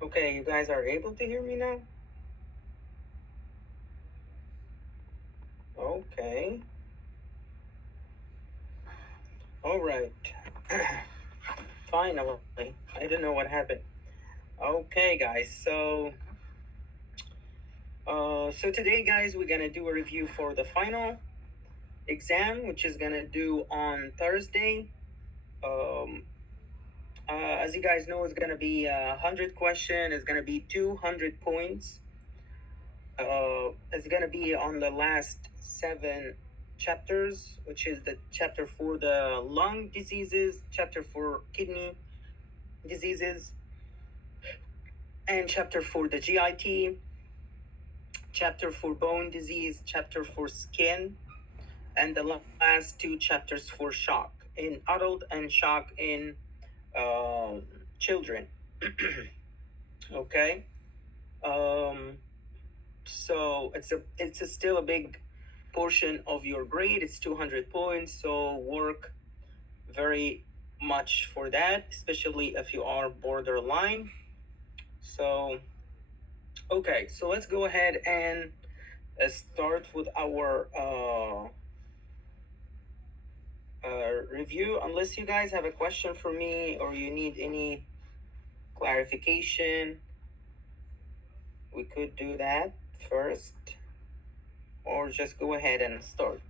Okay, you guys are able to hear me now? Okay. All right. Finally. I didn't know what happened. Okay, guys. So today, guys, we're gonna do a review for the final exam, which is gonna do on Thursday. Um, as you guys know, it's gonna be 100 question. It's gonna be 200 points. It's gonna be on the last 7 chapters, which is the chapter for the lung diseases, chapter for kidney diseases, and chapter for the GIT, chapter for bone disease, chapter for skin, and the last 2 chapters for shock in adult and shock in um, children. Okay. Um, so it's still a big portion of your grade. It's 200 points. So work very much for that, especially if you are borderline. So okay, so let's go ahead and start with our review. Unless you guys have a question for me or you need any clarification, we could do that first, or just go ahead and start.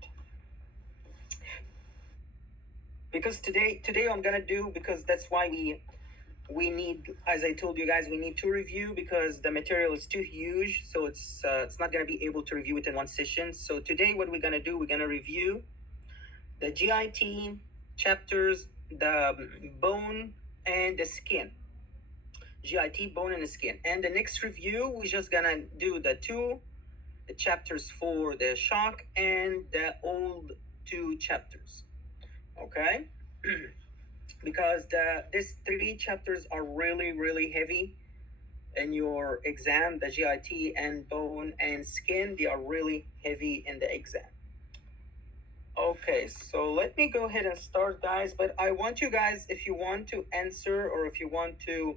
Because today I'm gonna do, because that's why we need, as I told you guys, we need to review because the material is too huge, so it's not gonna be able to review it in one session. So today what we're gonna do, we're gonna review the GIT chapters, the bone and the skin. GIT, bone and skin. And the next review, we're just gonna do the chapters for the shock and the old 2 chapters. Okay? Because these 3 chapters are really heavy in your exam. The GIT and bone and skin, they are really heavy in the exam. Okay, so let me go ahead and start, guys. But I want you guys, if you want to answer or if you want to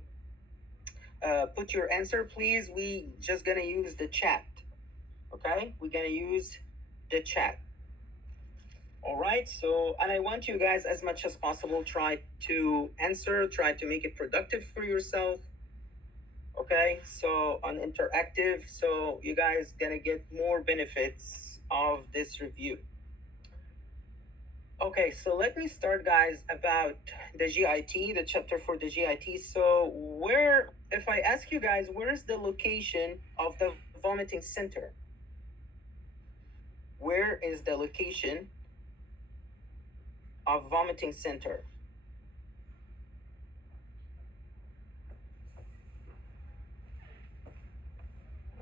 put your answer, please. We just gonna use the chat. Okay, we're gonna use the chat. All right. So, and I want you guys, as much as possible, try to answer, try to make it productive for yourself. Okay. So on interactive, so you guys gonna get more benefits of this review. Okay, so let me start, guys, about the GIT, the chapter for the GIT. So, if I ask you guys, where is the location of the vomiting center? Where is the location of vomiting center?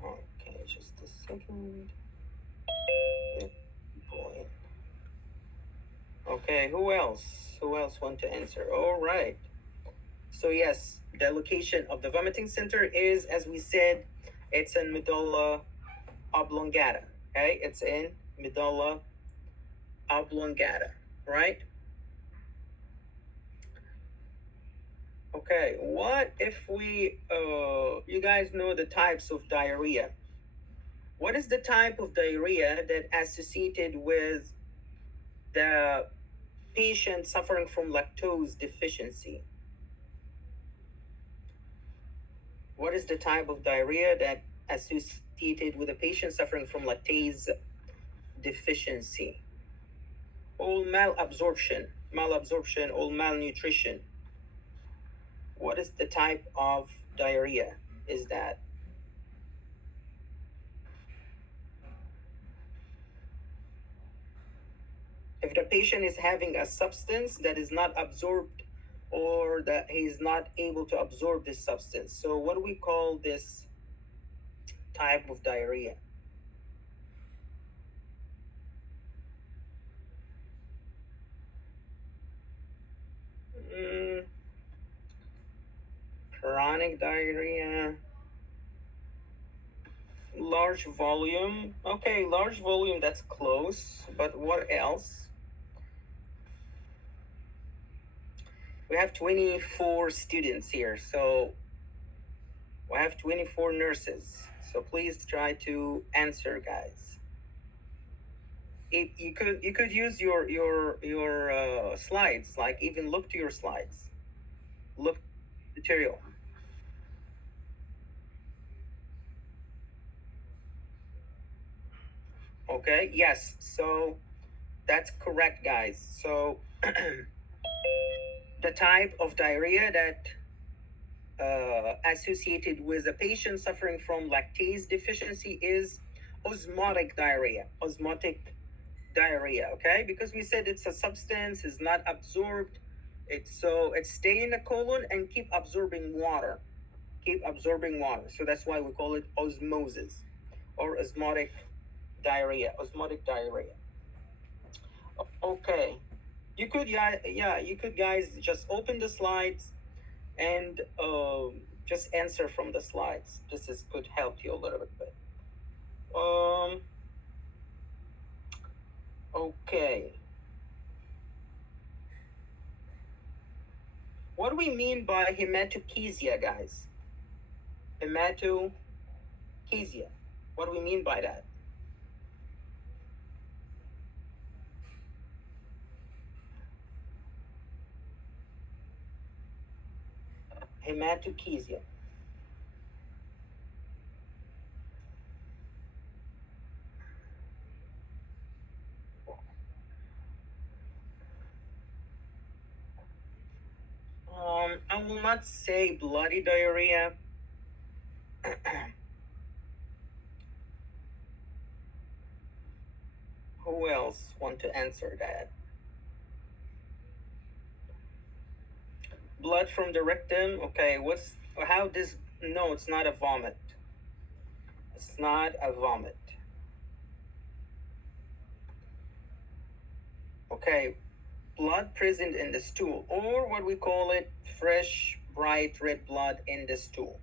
Okay, just a second. Boy. Okay, who else? Who else want to answer? All right. So yes, the location of the vomiting center is, as we said, it's in medulla oblongata. Okay, it's in medulla oblongata, right? Okay, what if you guys know the types of diarrhea? What is the type of diarrhea that associated with the patient suffering from lactose deficiency? What is the type of diarrhea that associated with a patient suffering from lactase deficiency? All malabsorption, all malnutrition. What is the type of diarrhea? Is that if the patient is having a substance that is not absorbed or that he is not able to absorb this substance? So, what do we call this type of diarrhea? Mm, chronic diarrhea. Large volume. Okay, large volume, that's close. But what else? We have 24 students here. So We have 24 nurses, so please try to answer, guys. You could use your slides, like even look to your slides, look material. Okay, yes, so that's correct, guys. So the type of diarrhea that associated with a patient suffering from lactase deficiency is osmotic diarrhea. Osmotic diarrhea, okay? Because we said it's a substance, is not absorbed. It stay in the colon and keep absorbing water. Keep absorbing water. So that's why we call it osmosis or osmotic diarrhea. Osmotic diarrhea. Okay. You could guys just open the slides and just answer from the slides. Could help you a little bit. Um, okay. What do we mean by hematochezia, guys? Hematochezia. What do we mean by that? Hematochezia. I will not say bloody diarrhea. Who else want to answer that? Blood from the rectum. Okay, how this? No, it's not a vomit. It's not a vomit. Okay, blood present in the stool, or what we call it, fresh, bright red blood in the stool.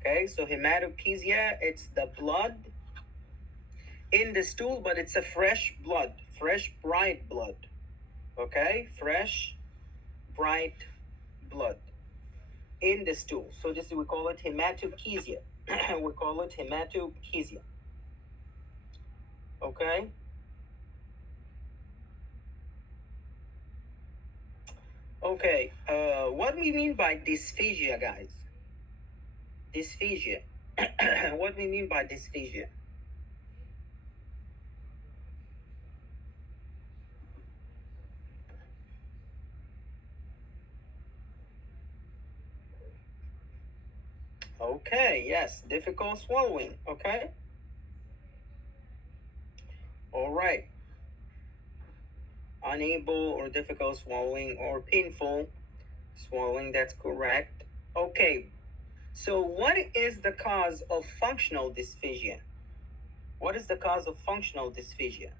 Okay, so hematochezia, it's the blood in the stool, but it's a fresh blood, fresh, bright blood. Okay, fresh, bright blood in the stool. So this we call it hematochezia. We call it hematochezia. Okay. Okay. What do we mean by dysphagia, guys? Dysphagia. What do we mean by dysphagia? Okay, yes, difficult swallowing. Okay. All right. Unable or difficult swallowing or painful swallowing, that's correct. Okay. So, what is the cause of functional dysphagia? What is the cause of functional dysphagia?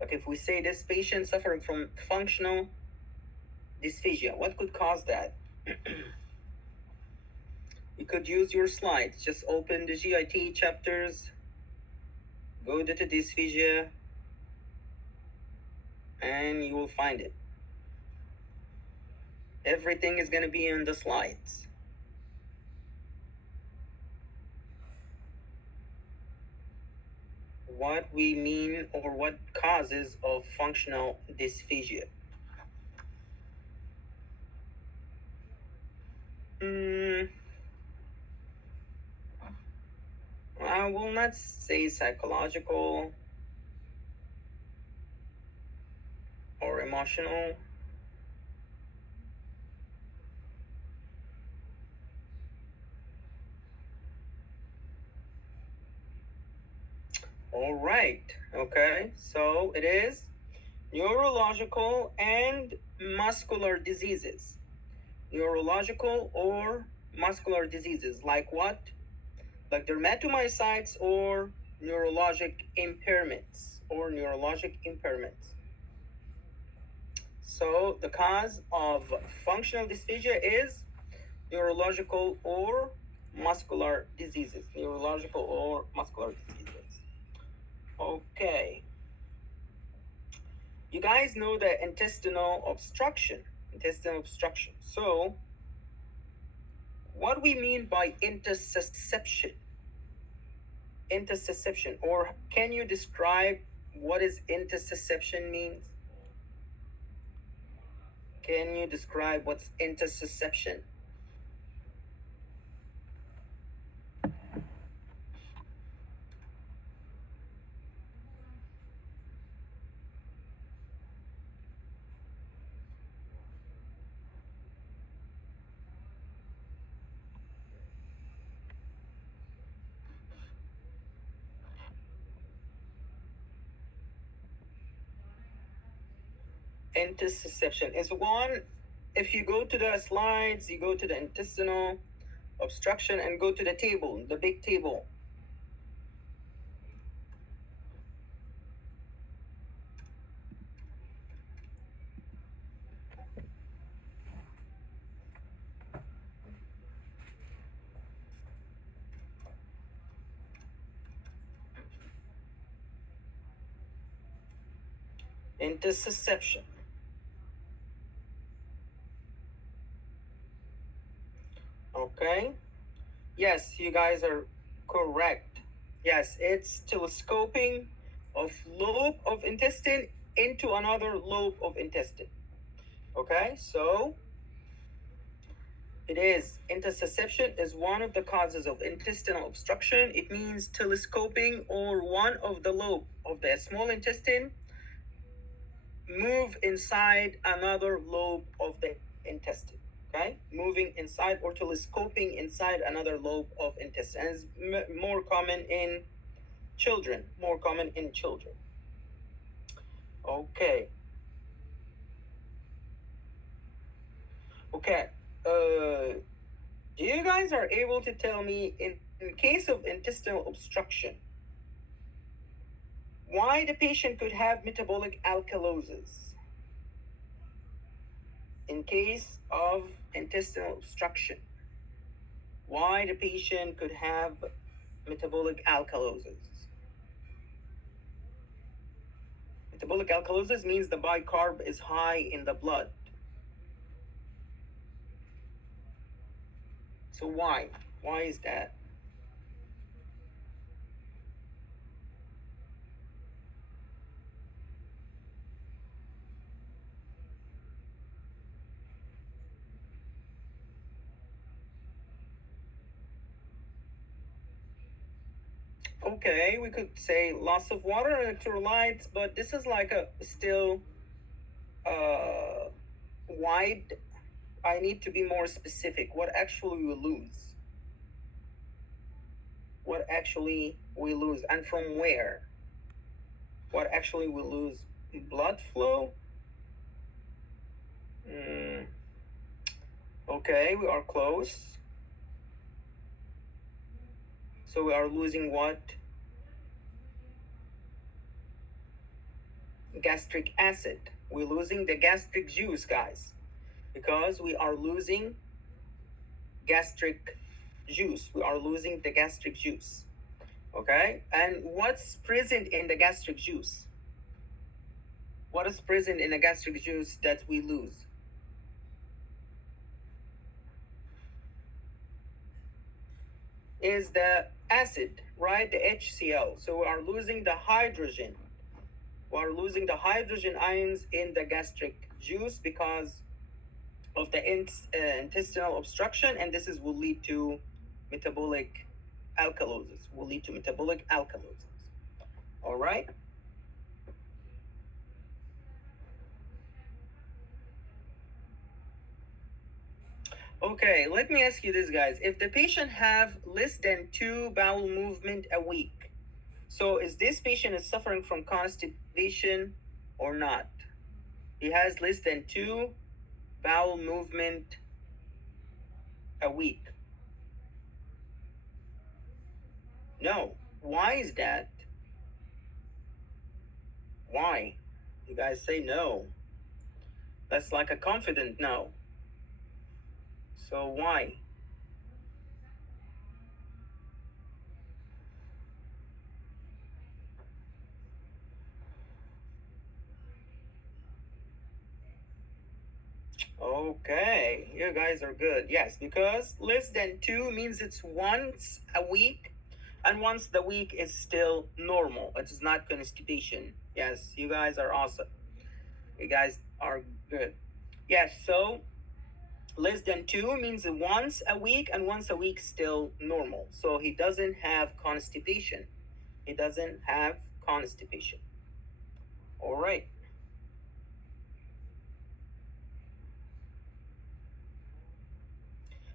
Like if we say this patient suffering from functional dysphagia, what could cause that? You could use your slides. Just open the GIT chapters, go to the dysphagia, and you will find it. Everything is going to be in the slides. What we mean or what causes of functional dysphagia. I will not say psychological or emotional. All right. Okay. So it is neurological and muscular diseases. Neurological or muscular diseases. Like what? Like dermatomyositis or neurologic impairments or neurologic impairments. So the cause of functional dysphagia is neurological or muscular diseases. Neurological or muscular diseases. Okay. You guys know the intestinal obstruction. Intestinal obstruction. So what we mean by intussusception. Intussusception, or can you describe what is intussusception means? Can you describe what's intussusception? Intussusception is one, if you go to the slides, you go to the intestinal obstruction and go to the table, the big table. Intussusception. Okay. Yes, you guys are correct. Yes, it's telescoping of lobe of intestine into another lobe of intestine. Okay, so it is intussusception is one of the causes of intestinal obstruction. It means telescoping or one of the lobe of the small intestine move inside another lobe of the intestine. Okay, moving inside or telescoping inside another lobe of intestine, and is more common in children. More common in children. Okay. Okay. You guys are able to tell me in case of intestinal obstruction, why the patient could have metabolic alkalosis? In case of intestinal obstruction, why the patient could have metabolic alkalosis? Metabolic alkalosis means the bicarb is high in the blood. So why? Why is that? Okay, we could say loss of water and electrolytes, but this is like a still wide. I need to be more specific. What actually we lose? What actually we lose, and from where? What actually we lose? Blood flow? Mm, okay, we are close. So we are losing what? Gastric acid. We're losing the gastric juice, guys, because we are losing gastric juice. We are losing the gastric juice. Okay, and what's present in the gastric juice? What is present in the gastric juice that we lose? Is the acid, right? The HCl. So we are losing the hydrogen. We are losing the hydrogen ions in the gastric juice because of the intestinal obstruction, and this is will lead to metabolic alkalosis. Will lead to metabolic alkalosis. All right. Okay, let me ask you this, guys. If the patient have less than 2 bowel movement a week, so is this patient is suffering from constipation or not? He has less than 2 bowel movement a week. No. Why is that? Why? You guys say no. That's like a confident no. So why? Okay, you guys are good. Yes, because less than 2 means it's once a week, and once the week is still normal. It is not constipation. Yes, you guys are awesome. You guys are good. Yes, so less than 2 means once a week, and once a week still normal. So he doesn't have constipation. He doesn't have constipation. All right.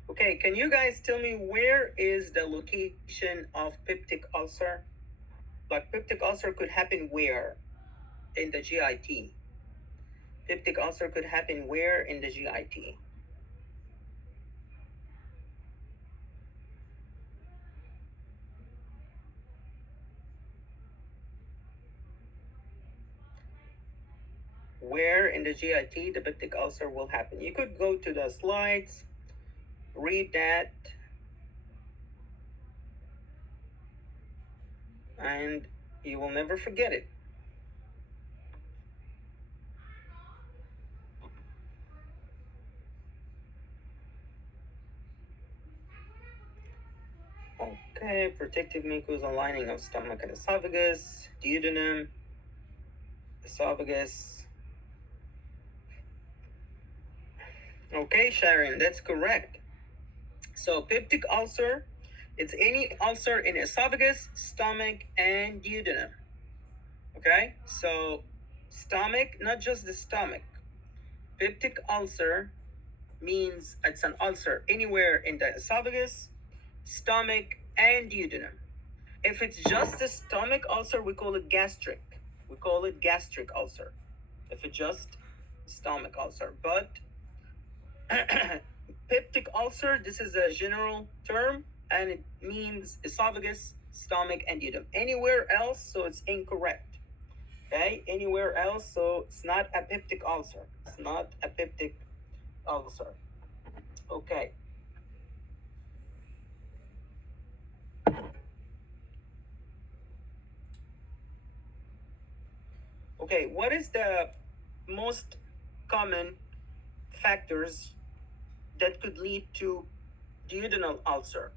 Okay, can you guys tell me where is the location of peptic ulcer? Like peptic ulcer could happen where in the GIT? Peptic ulcer could happen where in the GIT? Where in the GIT the peptic ulcer will happen? You could go to the slides, read that, and you will never forget it. Okay, protective mucosal lining of stomach and esophagus, duodenum, esophagus. Okay, Sharon, that's correct. So peptic ulcer, it's any ulcer in esophagus, stomach, and duodenum. Okay, so stomach, not just the stomach. Peptic ulcer means it's an ulcer anywhere in the esophagus, stomach, and duodenum. If it's just the stomach ulcer, we call it gastric. We call it gastric ulcer. If it's just stomach ulcer. But peptic ulcer, this is a general term and it means esophagus, stomach, and duodenum. Anywhere else, so it's incorrect. Okay, anywhere else, so it's not a peptic ulcer. It's not a peptic ulcer. Okay. Okay, what is the most common factors that could lead to duodenal ulcer?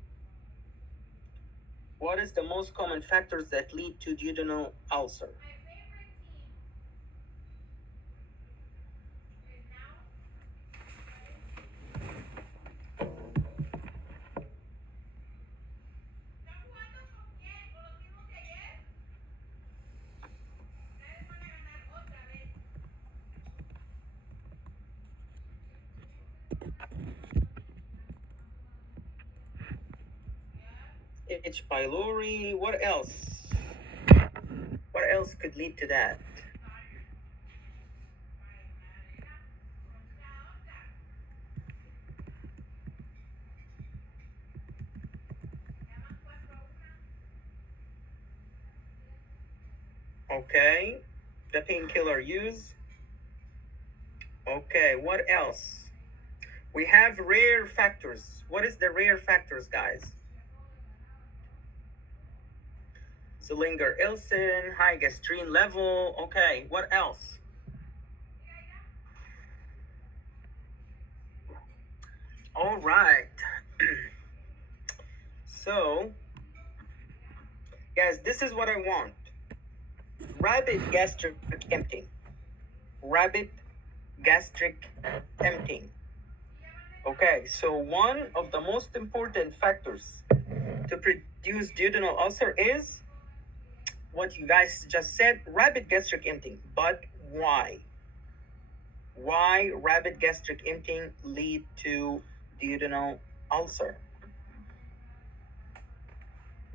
What is the most common factors that lead to duodenal ulcer? H. pylori. What else? What else could lead to that? Okay. The painkiller use. Okay. What else? We have rare factors. What is the rare factors, guys? Zillinger Ilsen, high gastrin level. Okay. What else? All right. So, guys, this is what I want. Rapid gastric emptying. Rapid gastric emptying. Okay, so one of the most important factors to produce duodenal ulcer is what you guys just said, rapid gastric emptying. But why? Why rapid gastric emptying lead to duodenal ulcer?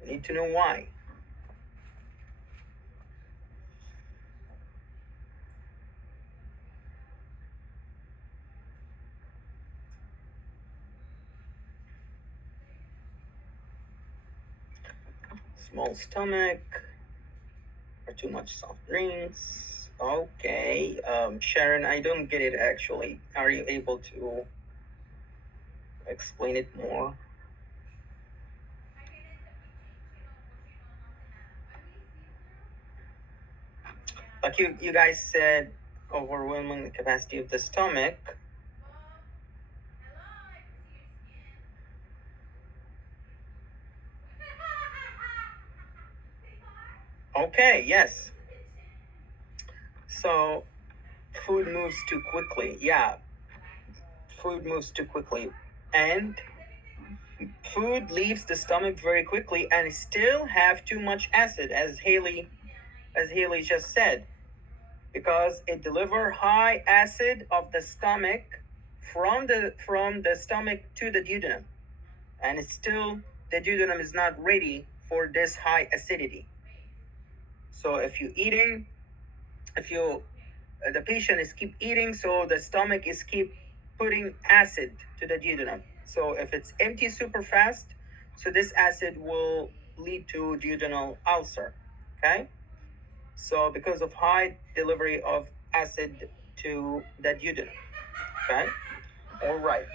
We need to know why. Small stomach or too much soft drinks. Okay, Sharon, I don't get it actually. Are you able to explain it more? Like you guys said, overwhelming capacity of the stomach. Okay, yes. So food moves too quickly. Yeah, food moves too quickly. And food leaves the stomach very quickly and still have too much acid, as Haley just said, because it deliver high acid of the stomach from the stomach to the duodenum, and it's still the duodenum is not ready for this high acidity. So if you the patient is keep eating, so the stomach is keep putting acid to the duodenum. So if it's empty super fast, so this acid will lead to duodenal ulcer. Okay, so because of high delivery of acid to the duodenum. Okay, all right.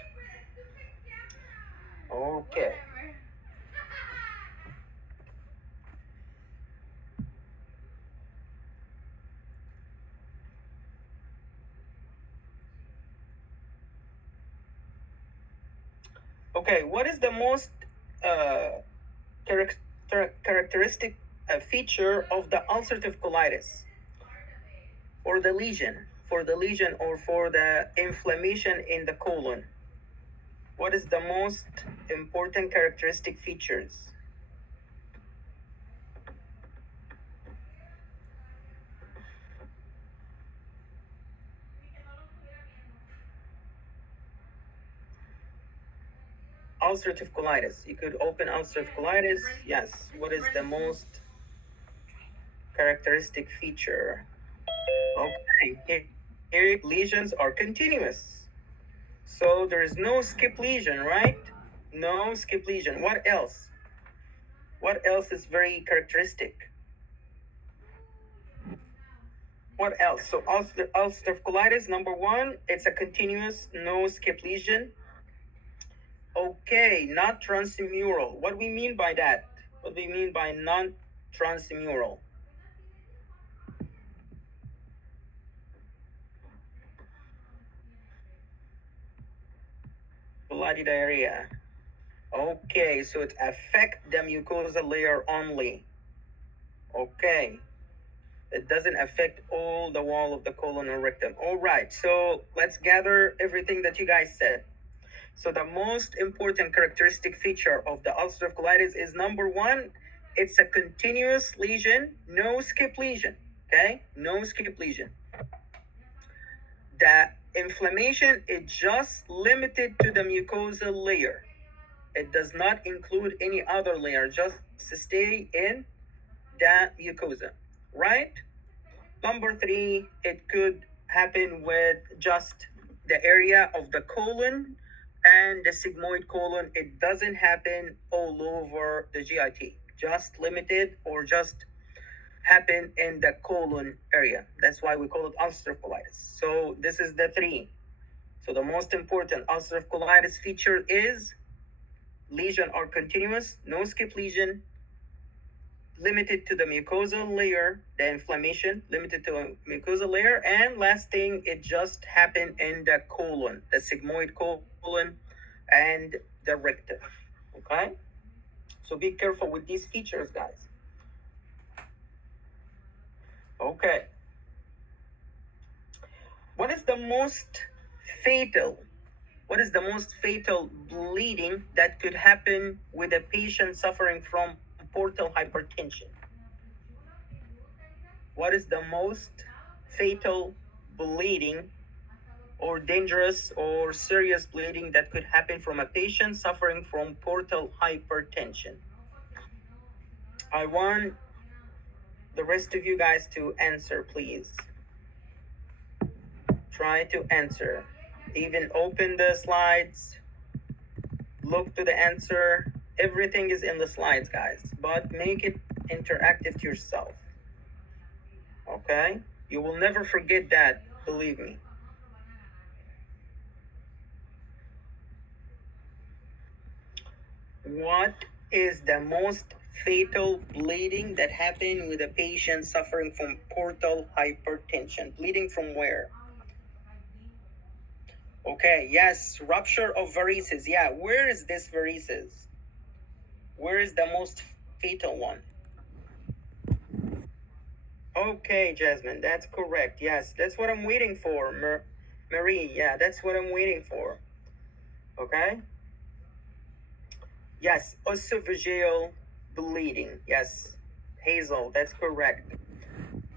Okay. Okay, what is the most uh, characteristic feature of the ulcerative colitis, or the lesion, or for the inflammation in the colon? What is the most important characteristic features? Ulcerative colitis. You could open ulcerative colitis. Yes. What is the most characteristic feature? Okay. Here lesions are continuous. So there is no skip lesion, right? No skip lesion. What else? What else is very characteristic? What else? So ulcerative colitis, number one, it's a continuous, no skip lesion. Okay, not transimural. What do we mean by that? What do we mean by non-transimural? Bloody diarrhea. Okay, so it affects the mucosa layer only. Okay. It doesn't affect all the wall of the colon or rectum. All right, so let's gather everything that you guys said. So the most important characteristic feature of the ulcerative colitis is number one, it's a continuous lesion, no skip lesion. Okay, no skip lesion. The inflammation is just limited to the mucosal layer. It does not include any other layer, just stay in the mucosa, right? Number three, it could happen with just the area of the colon and the sigmoid colon. It doesn't happen all over the GIT, just limited or just happen in the colon area. That's why we call it ulcerative colitis. So this is the three. So the most important ulcerative colitis feature is lesion are continuous, no skip lesion, limited to the mucosal layer, the inflammation limited to a mucosal layer, and last thing, it just happened in the colon, the sigmoid colon and the rectum. Okay, so be careful with these features, guys. Okay, what is the most fatal what is the most fatal bleeding that could happen with a patient suffering from portal hypertension? What is the most fatal bleeding or dangerous or serious bleeding that could happen from a patient suffering from portal hypertension? I want the rest of you guys to answer, please. Try to answer. Even open the slides, look to the answer. Everything is in the slides, guys, but make it interactive to yourself. Okay? You will never forget that, believe me. What is the most fatal bleeding that happened with a patient suffering from portal hypertension? Bleeding from where? Okay, yes, rupture of varices. Yeah, where is this varices? Where is the most fatal one? Okay, Jasmine, that's correct. Yes, that's what I'm waiting for. Marie, yeah, that's what I'm waiting for. Okay. Yes, esophageal bleeding. Yes, Hazel, that's correct.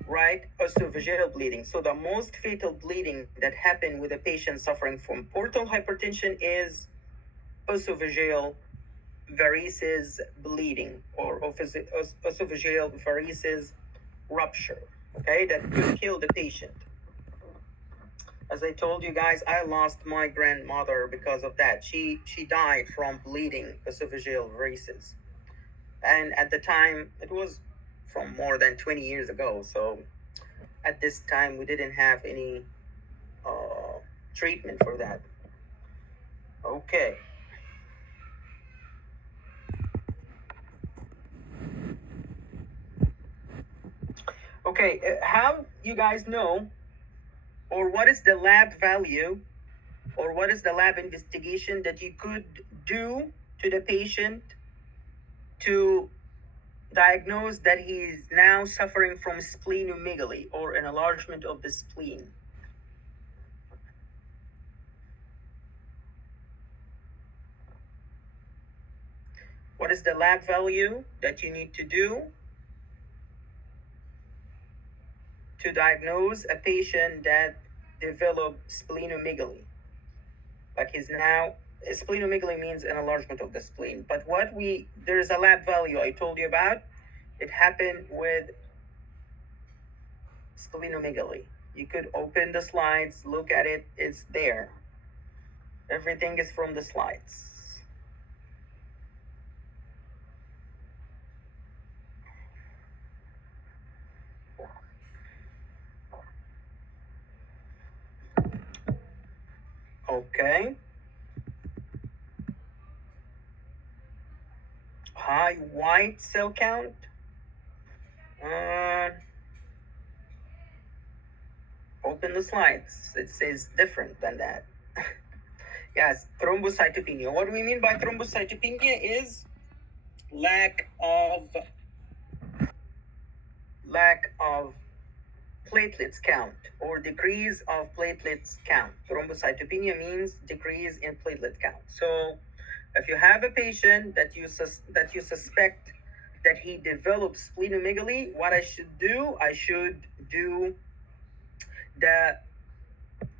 Right, esophageal bleeding. So the most fatal bleeding that happen with a patient suffering from portal hypertension is esophageal varices bleeding or esophageal varices rupture. Okay, that could kill the patient. As I told you guys, I lost my grandmother because of that. She died from bleeding esophageal varices, and at the time it was from more than 20 years ago. So at this time we didn't have any treatment for that. Okay. Okay. How you guys know, or what is the lab value, or what is the lab investigation that you could do to the patient to diagnose that he is now suffering from splenomegaly or an enlargement of the spleen? What is the lab value that you need to do to diagnose a patient that developed splenomegaly? Like he's now, splenomegaly means an enlargement of the spleen. But there's a lab value I told you about. It happened with splenomegaly. You could open the slides, look at it, it's there. Everything is from the slides. Okay. High white cell count. Uh, Open the slides. It says different than that. Yes, thrombocytopenia. What do we mean by thrombocytopenia is lack of platelets count or decrease of platelets count. Thrombocytopenia means decrease in platelet count. So if you have a patient that you suspect that he develops splenomegaly, what I should do the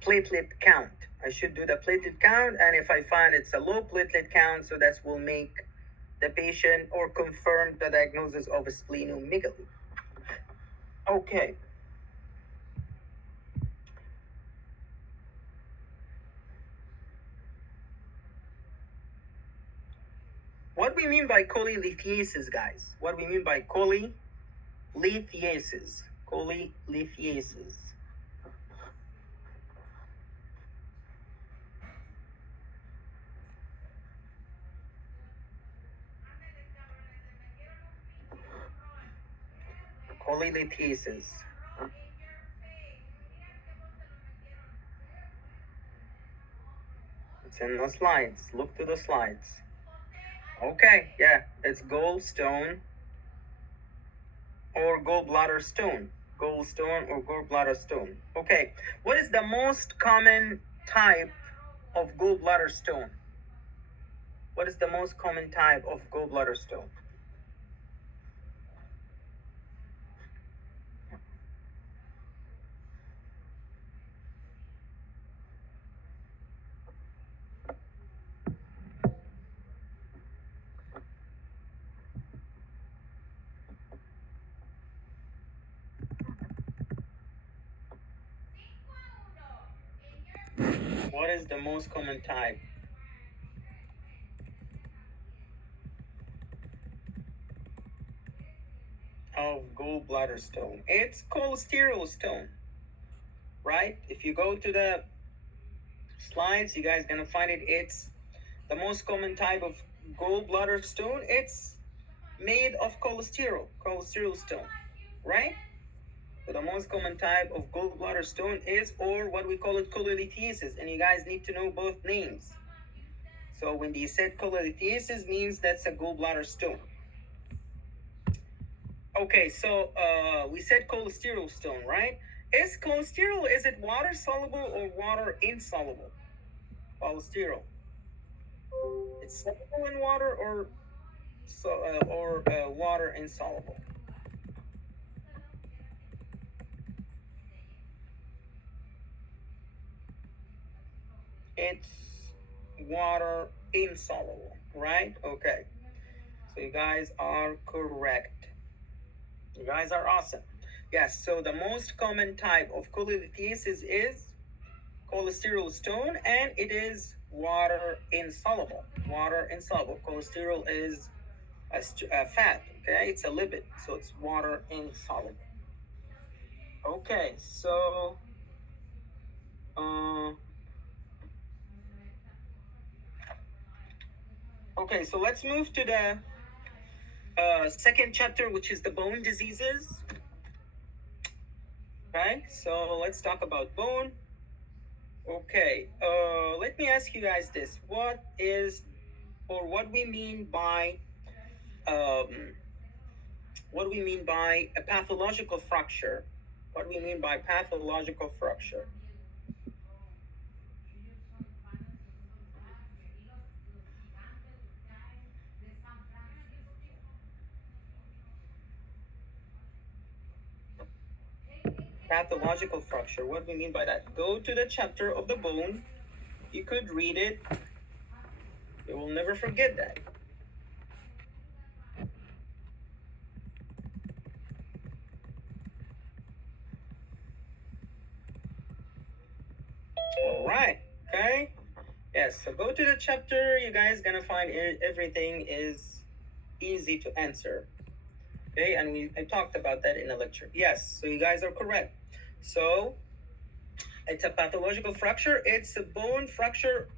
platelet count. I should do the platelet count, and if I find it's a low platelet count, so that will make the patient or confirm the diagnosis of a splenomegaly. Okay. What we mean by cholelithiasis, guys? What we mean by cholelithiasis? Cholelithiasis. Cholelithiasis. It's in the slides. Look to the slides. Okay, yeah, it's gallstone or gallbladder stone. Gallstone or gallbladder stone. Okay, what is the most common type of gallbladder stone? What is the most common type of gallbladder stone? What is the most common type of gallbladder stone? It's cholesterol stone, right? If you go to the slides, you guys gonna find it. It's the most common type of gallbladder stone. It's made of cholesterol stone, right? So the most common type of gallbladder stone is, or what we call it, cholelithiasis, and you guys need to know both names. So when they said cholelithiasis, means that's a gallbladder stone. Okay, so we said cholesterol stone, right? Is cholesterol, is it water soluble or water insoluble? Cholesterol. It's soluble in water or water insoluble. It's water insoluble, right? Okay. So you guys are correct. You guys are awesome. Yes, so the most common type of cholelithiasis is cholesterol stone, and it is water insoluble. Water insoluble. Cholesterol is a fat, okay? It's a lipid, so it's water insoluble. Okay, so uh, okay, so let's move to the second chapter, which is the bone diseases. Okay, so let's talk about bone. Okay, let me ask you guys this: what is, or what we mean by, um, what do we mean by a pathological fracture? What do we mean by pathological fracture? Pathological fracture. What do we mean by that? Go to the chapter of the bone. You could read it. You will never forget that. All right. Okay. Yes. So go to the chapter. You guys gonna find everything is easy to answer. Okay. And I talked about that in a lecture. Yes. So you guys are correct. So it's a pathological fracture. It's a bone fracture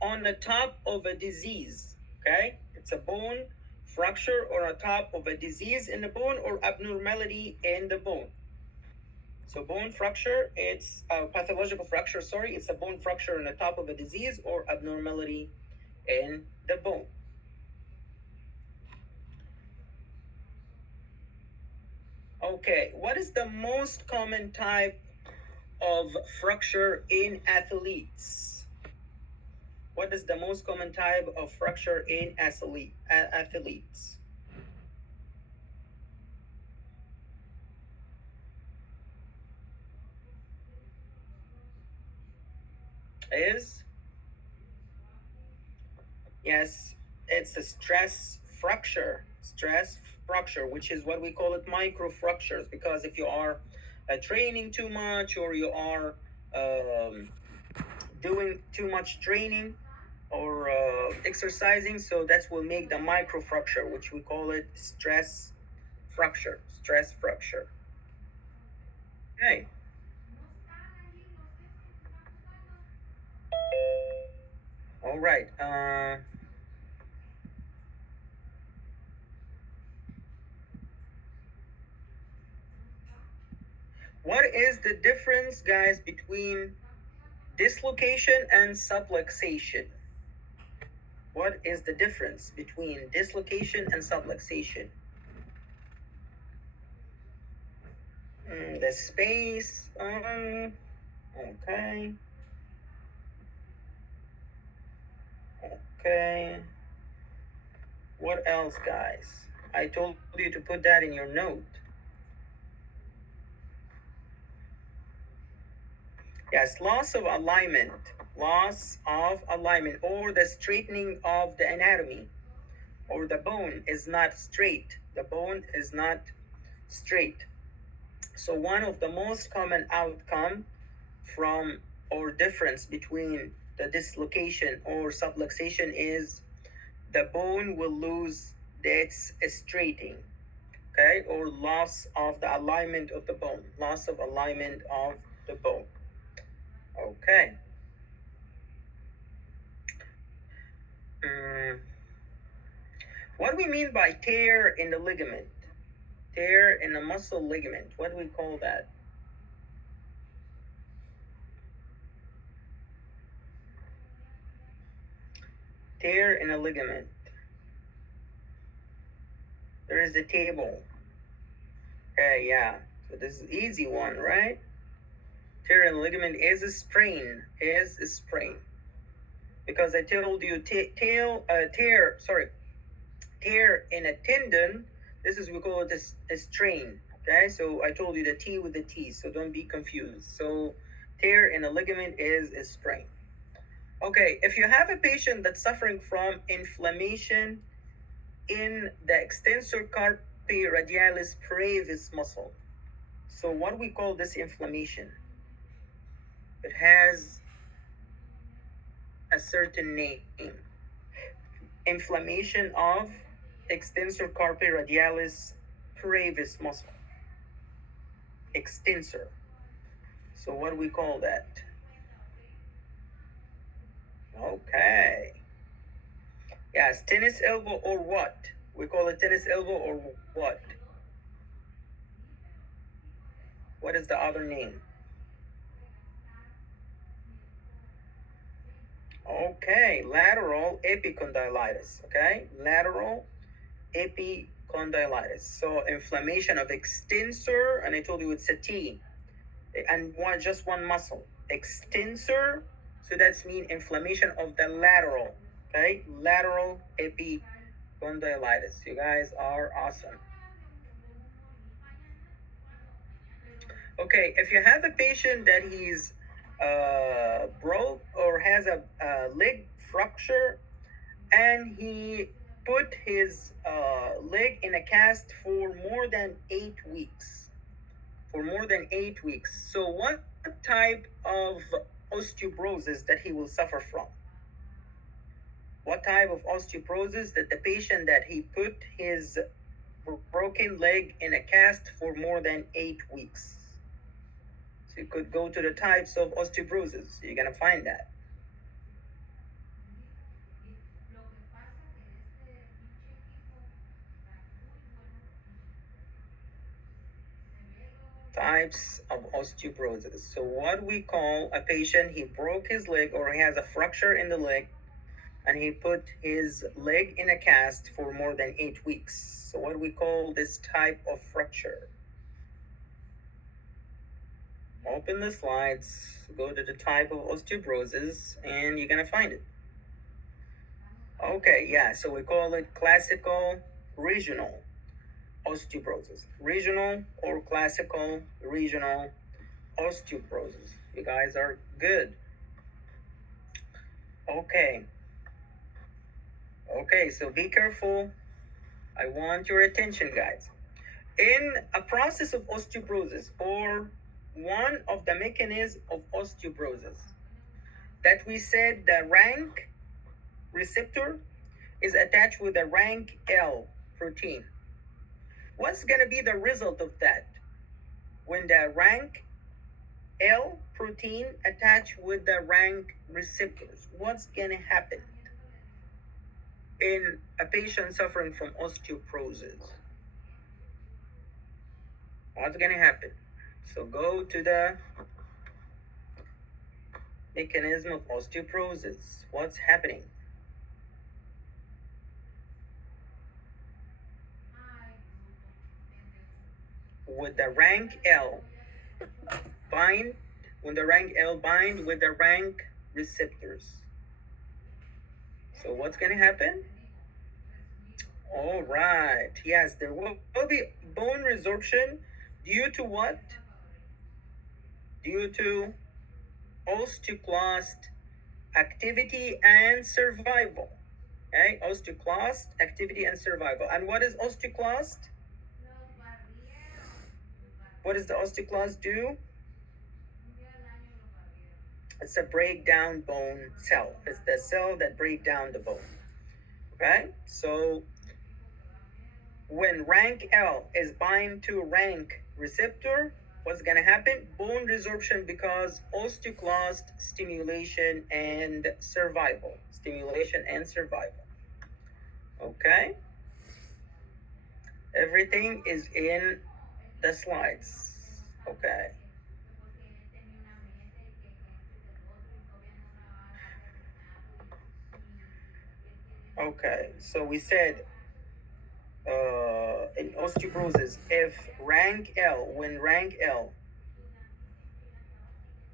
on the top of a disease. Okay. It's a bone fracture or on top of a disease in the bone or abnormality in the bone. So bone fracture, it's a pathological fracture, sorry, it's a bone fracture on the top of a disease or abnormality in the bone. Okay, what is the most common type of fracture in athletes? What is the most common type of fracture in athletes? Is, yes, it's a stress fracture. Stress fracture, which is what we call it micro fractures, because if you are training too much or you are um, doing too much training or exercising, so that will make the micro fracture, which we call it stress fracture. Stress fracture. Okay. All right. What is the difference, guys, between dislocation and subluxation? What is the difference between dislocation and subluxation? The space. Okay. Okay. What else, guys? I told you to put that in your note. Yes, loss of alignment. Loss of alignment or the straightening of the anatomy or the bone is not straight. The bone is not straight. So one of the most common outcome from or difference between the dislocation or subluxation is the bone will lose its straightening, okay, or loss of the alignment of the bone, loss of alignment of the bone. Okay. Mm, what do we mean by tear in the ligament? Tear in the muscle ligament. What do we call that? Tear in a ligament. There is the table. Okay, yeah. So this is easy one, right? Tear in ligament is a sprain. Is a sprain. Because I told you tear in a tendon. This is, we call it a strain. Okay, so I told you the T with the T, so don't be confused. So tear in a ligament is a sprain. Okay, if you have a patient that's suffering from inflammation in the extensor carpi radialis brevis muscle, so what we call this inflammation? It has a certain name. Inflammation of extensor carpi radialis brevis muscle. Extensor. So what do we call that? Okay. Yes, tennis elbow or what? We call it tennis elbow or what? What is the other name? Okay, lateral epicondylitis. Okay, lateral epicondylitis. So inflammation of extensor, and I told you it's a T, and just one muscle. Extensor, so that's mean inflammation of the lateral. Okay, lateral epicondylitis. You guys are awesome. Okay, if you have a patient that he's broke or has a leg fracture, and he put his leg in a cast for more than 8 weeks. For more than 8 weeks. So, what type of osteoporosis that he will suffer from? What type of osteoporosis that the patient that he put his broken leg in a cast for more than 8 weeks? So you could go to the types of osteoporosis. You're gonna find that. Types of osteoporosis. So what we call a patient, he broke his leg or he has a fracture in the leg, and he put his leg in a cast for more than 8 weeks. So what we call this type of fracture? Open the slides, go to the type of osteoporosis, and you're gonna find it. Okay, yeah, so we call it classical regional osteoporosis. Regional or classical regional osteoporosis. You guys are good. Okay. Okay, so be careful. I want your attention, guys. In a process of osteoporosis, or one of the mechanisms of osteoporosis, that we said the rank receptor is attached with the rank L protein. What's going to be the result of that? When the rank L protein attached with the rank receptors, what's going to happen in a patient suffering from osteoporosis? What's going to happen? So go to the mechanism of osteoporosis. What's happening? With the rank L bind, when the rank L bind with the rank receptors. So what's going to happen? All right. Yes, there will be bone resorption due to what? Due to osteoclast activity and survival. Okay, osteoclast activity and survival. And what is osteoclast? What does the osteoclast do? It's a breakdown bone cell. It's the cell that break down the bone. Okay, so when rank L is bind to rank receptor, what's going to happen? Bone resorption because osteoclast stimulation and survival. Stimulation and survival. Okay? Everything is in the slides. Okay. Okay, so we said in osteoporosis, if rank L, when rank L,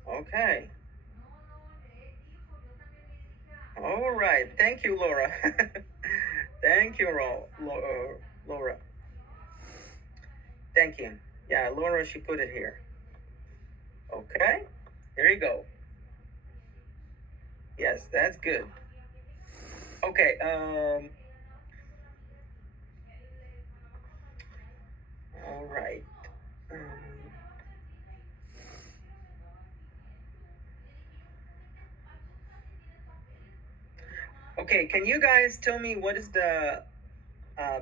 okay. All right. Thank you, Laura. Thank you, Laura. Thank you. Yeah, Laura, she put it here. Okay. Here you go. Yes, that's good. Okay. All right. Um, okay. Can you guys tell me what is the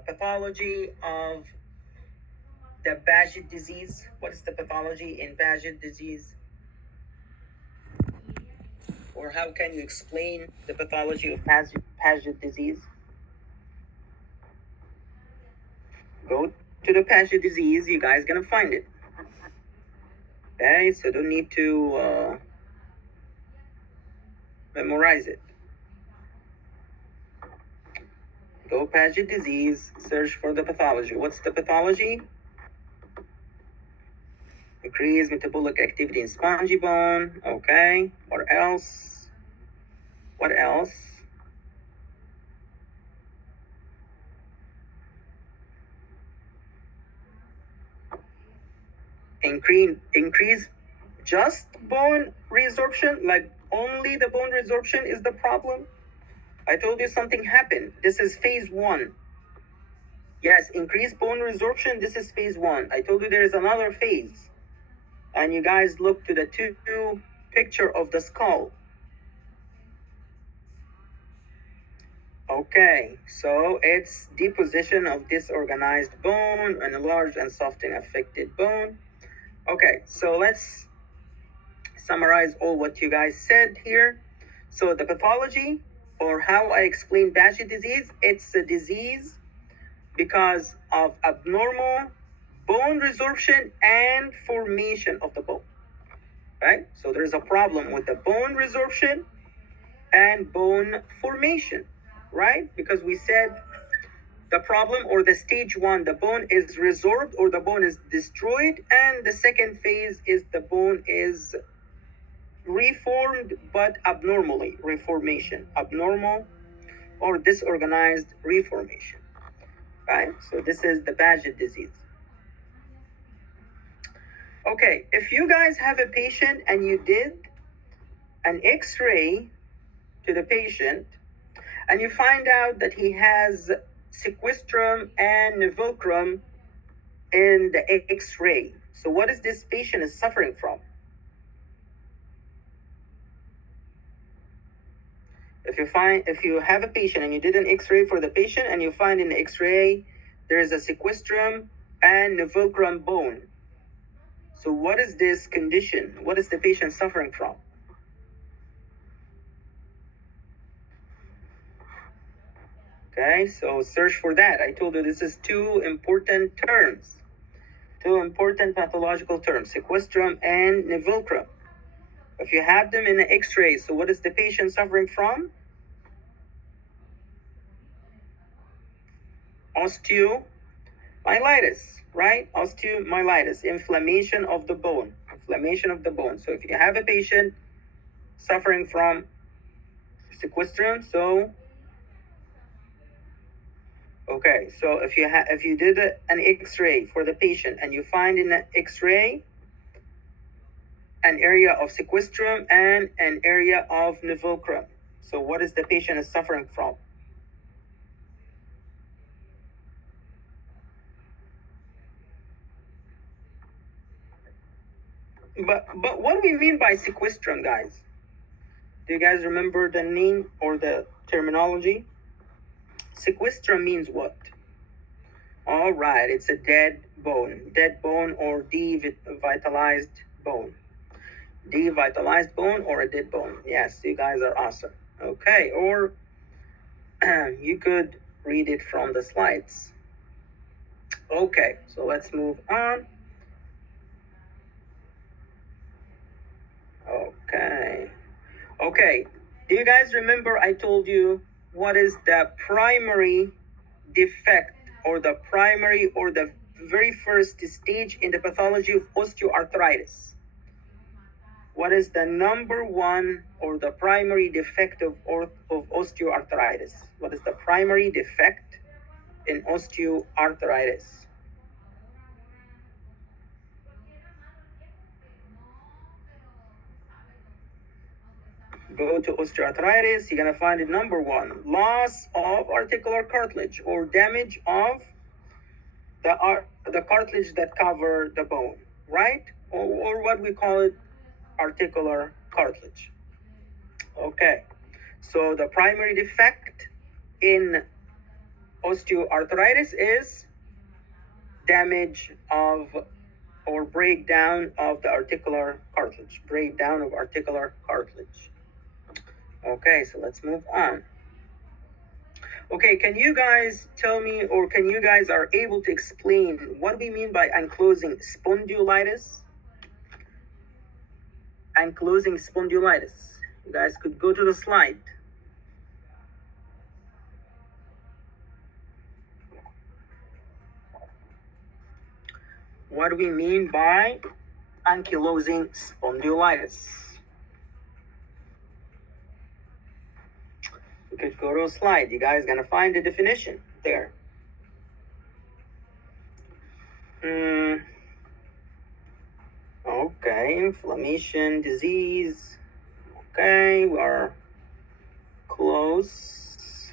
pathology of the Paget disease? What is the pathology in Paget disease? Or how can you explain the pathology of Paget disease? Go to the Paget disease, you guys gonna find it. Okay, so don't need to memorize it. Go Paget disease, search for the pathology. What's the pathology? Increased metabolic activity in spongy bone. Okay, what else? What else? Increase just bone resorption, like only the bone resorption is the problem. I told you something happened. This is phase 1. Yes, increased bone resorption, this is phase 1. I told you there is another phase. And you guys look to the two picture of the skull. Okay, so it's deposition of disorganized bone and a large and soft and affected bone. Okay, so let's summarize all what you guys said here. So the pathology, or how I explain Paget disease, it's a disease because of abnormal bone resorption and formation of the bone, right? So there's a problem with the bone resorption and bone formation, right? Because we said the problem, or the stage 1, the bone is resorbed or the bone is destroyed, and the second phase is the bone is reformed but abnormally, reformation, abnormal or disorganized reformation, right? So this is the Paget disease. Okay, if you guys have a patient and you did an x-ray to the patient and you find out that he has sequestrum and nivelcrum in the x-ray, so what is this patient is suffering from? If you have a patient and you did an x-ray for the patient and you find in the x-ray there is a sequestrum and nivelcrum bone, so what is this condition? What is the patient suffering from? Okay, so search for that. I told you this is two important terms, two important pathological terms, sequestrum and nivelcrum. If you have them in an x-ray, so what is the patient suffering from? Osteomyelitis, right? Osteomyelitis, inflammation of the bone, inflammation of the bone. So if you have a patient suffering from sequestrum, so okay, so if you did an x-ray for the patient and you find in the x-ray an area of sequestrum and an area of nivelcrum, so what is the patient is suffering from? But what do we mean by sequestrum, guys? Do you guys remember the name or the terminology? Sequestrum means what? All right, it's a dead bone or devitalized bone. Devitalized bone or a dead bone. Yes, you guys are awesome. Okay, or you could read it from the slides. Okay, so let's move on. Okay, do you guys remember I told you what is the primary defect or the primary or the very first stage in the pathology of osteoarthritis? What is the number one or the primary defect of osteoarthritis? What is the primary defect in osteoarthritis? Go to osteoarthritis, you're gonna find it number one, loss of articular cartilage or damage of the cartilage that cover the bone, right? Or what we call it, articular cartilage. Okay, so the primary defect in osteoarthritis is damage of or breakdown of the articular cartilage, breakdown of articular cartilage. Okay, so let's move on. Okay, can you guys tell me, or can you guys are able to explain what we mean by ankylosing spondylitis? Ankylosing spondylitis. You guys could go to the slide. What do we mean by ankylosing spondylitis? You could go to a slide. You guys gonna find the definition there. Okay, inflammation, disease. Okay, we are close.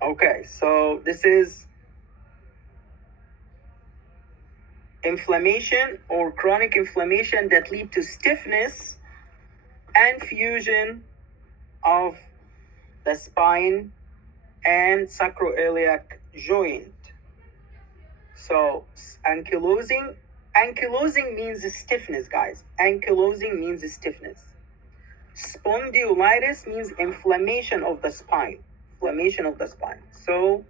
Okay, so this is inflammation or chronic inflammation that lead to stiffness and fusion of the spine and sacroiliac joint. So ankylosing means stiffness, guys. Ankylosing means stiffness. Spondylitis means inflammation of the spine. Inflammation of the spine. So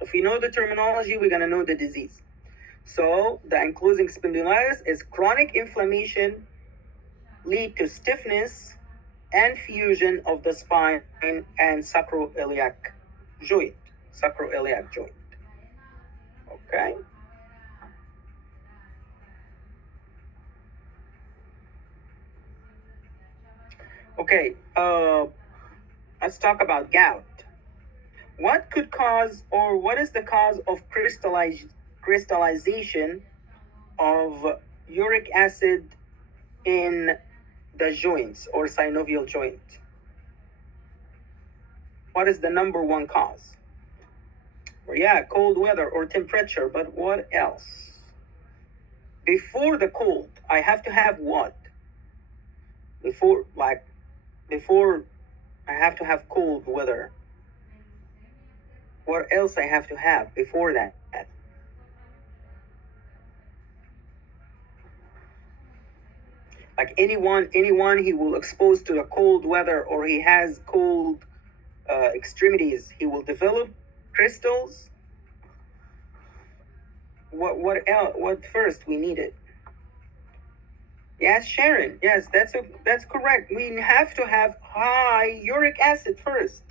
if we know the terminology, we're gonna know the disease. So the ankylosing spondylitis is chronic inflammation lead to stiffness and fusion of the spine and sacroiliac joint. Sacroiliac joint. Okay. Okay. Let's talk about gout. What could cause, or what is the cause of crystallization of uric acid in the joints or synovial joint? What is the number one cause? Or yeah, cold weather or temperature, but what else? Before the cold, I have to have what? Before I have to have cold weather. What else I have to have before that? Like anyone he will expose to the cold weather or he has cold extremities, he will develop crystals. What else? What first we need it? Yes, Sharon. Yes, that's correct. We have to have high uric acid first.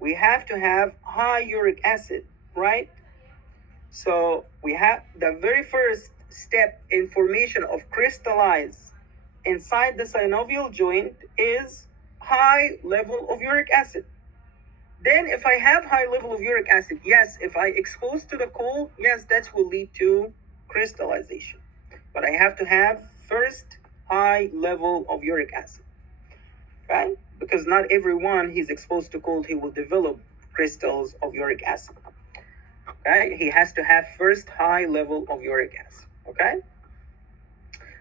We have to have high uric acid, right? So we have the very first step in formation of crystallize inside the synovial joint is high level of uric acid. Then if I have high level of uric acid, yes, if I expose to the cold, yes, that will lead to crystallization. But I have to have first high level of uric acid, right? Because not everyone he's exposed to cold, he will develop crystals of uric acid. Okay, he has to have first high level of uric acid. Okay,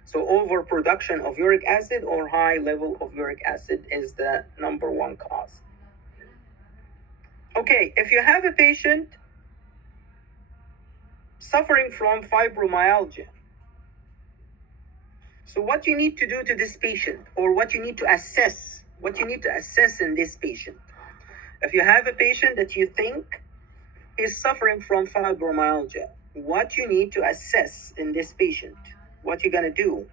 so overproduction of uric acid or high level of uric acid is the number one cause. Okay, if you have a patient suffering from fibromyalgia, so what you need to do to this patient, or what you need to assess in this patient, if you have a patient that you think is suffering from fibromyalgia, what you need to assess in this patient, what you're gonna do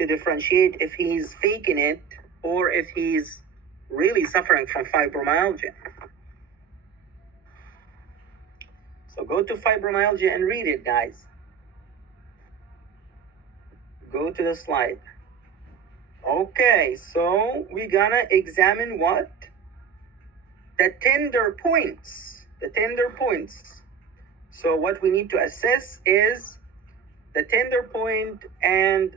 to differentiate if he's faking it or if he's really suffering from fibromyalgia. So go to fibromyalgia and read it, guys. Go to the slide. Okay, so we're gonna examine what? The tender points. The tender points. So what we need to assess is the tender point and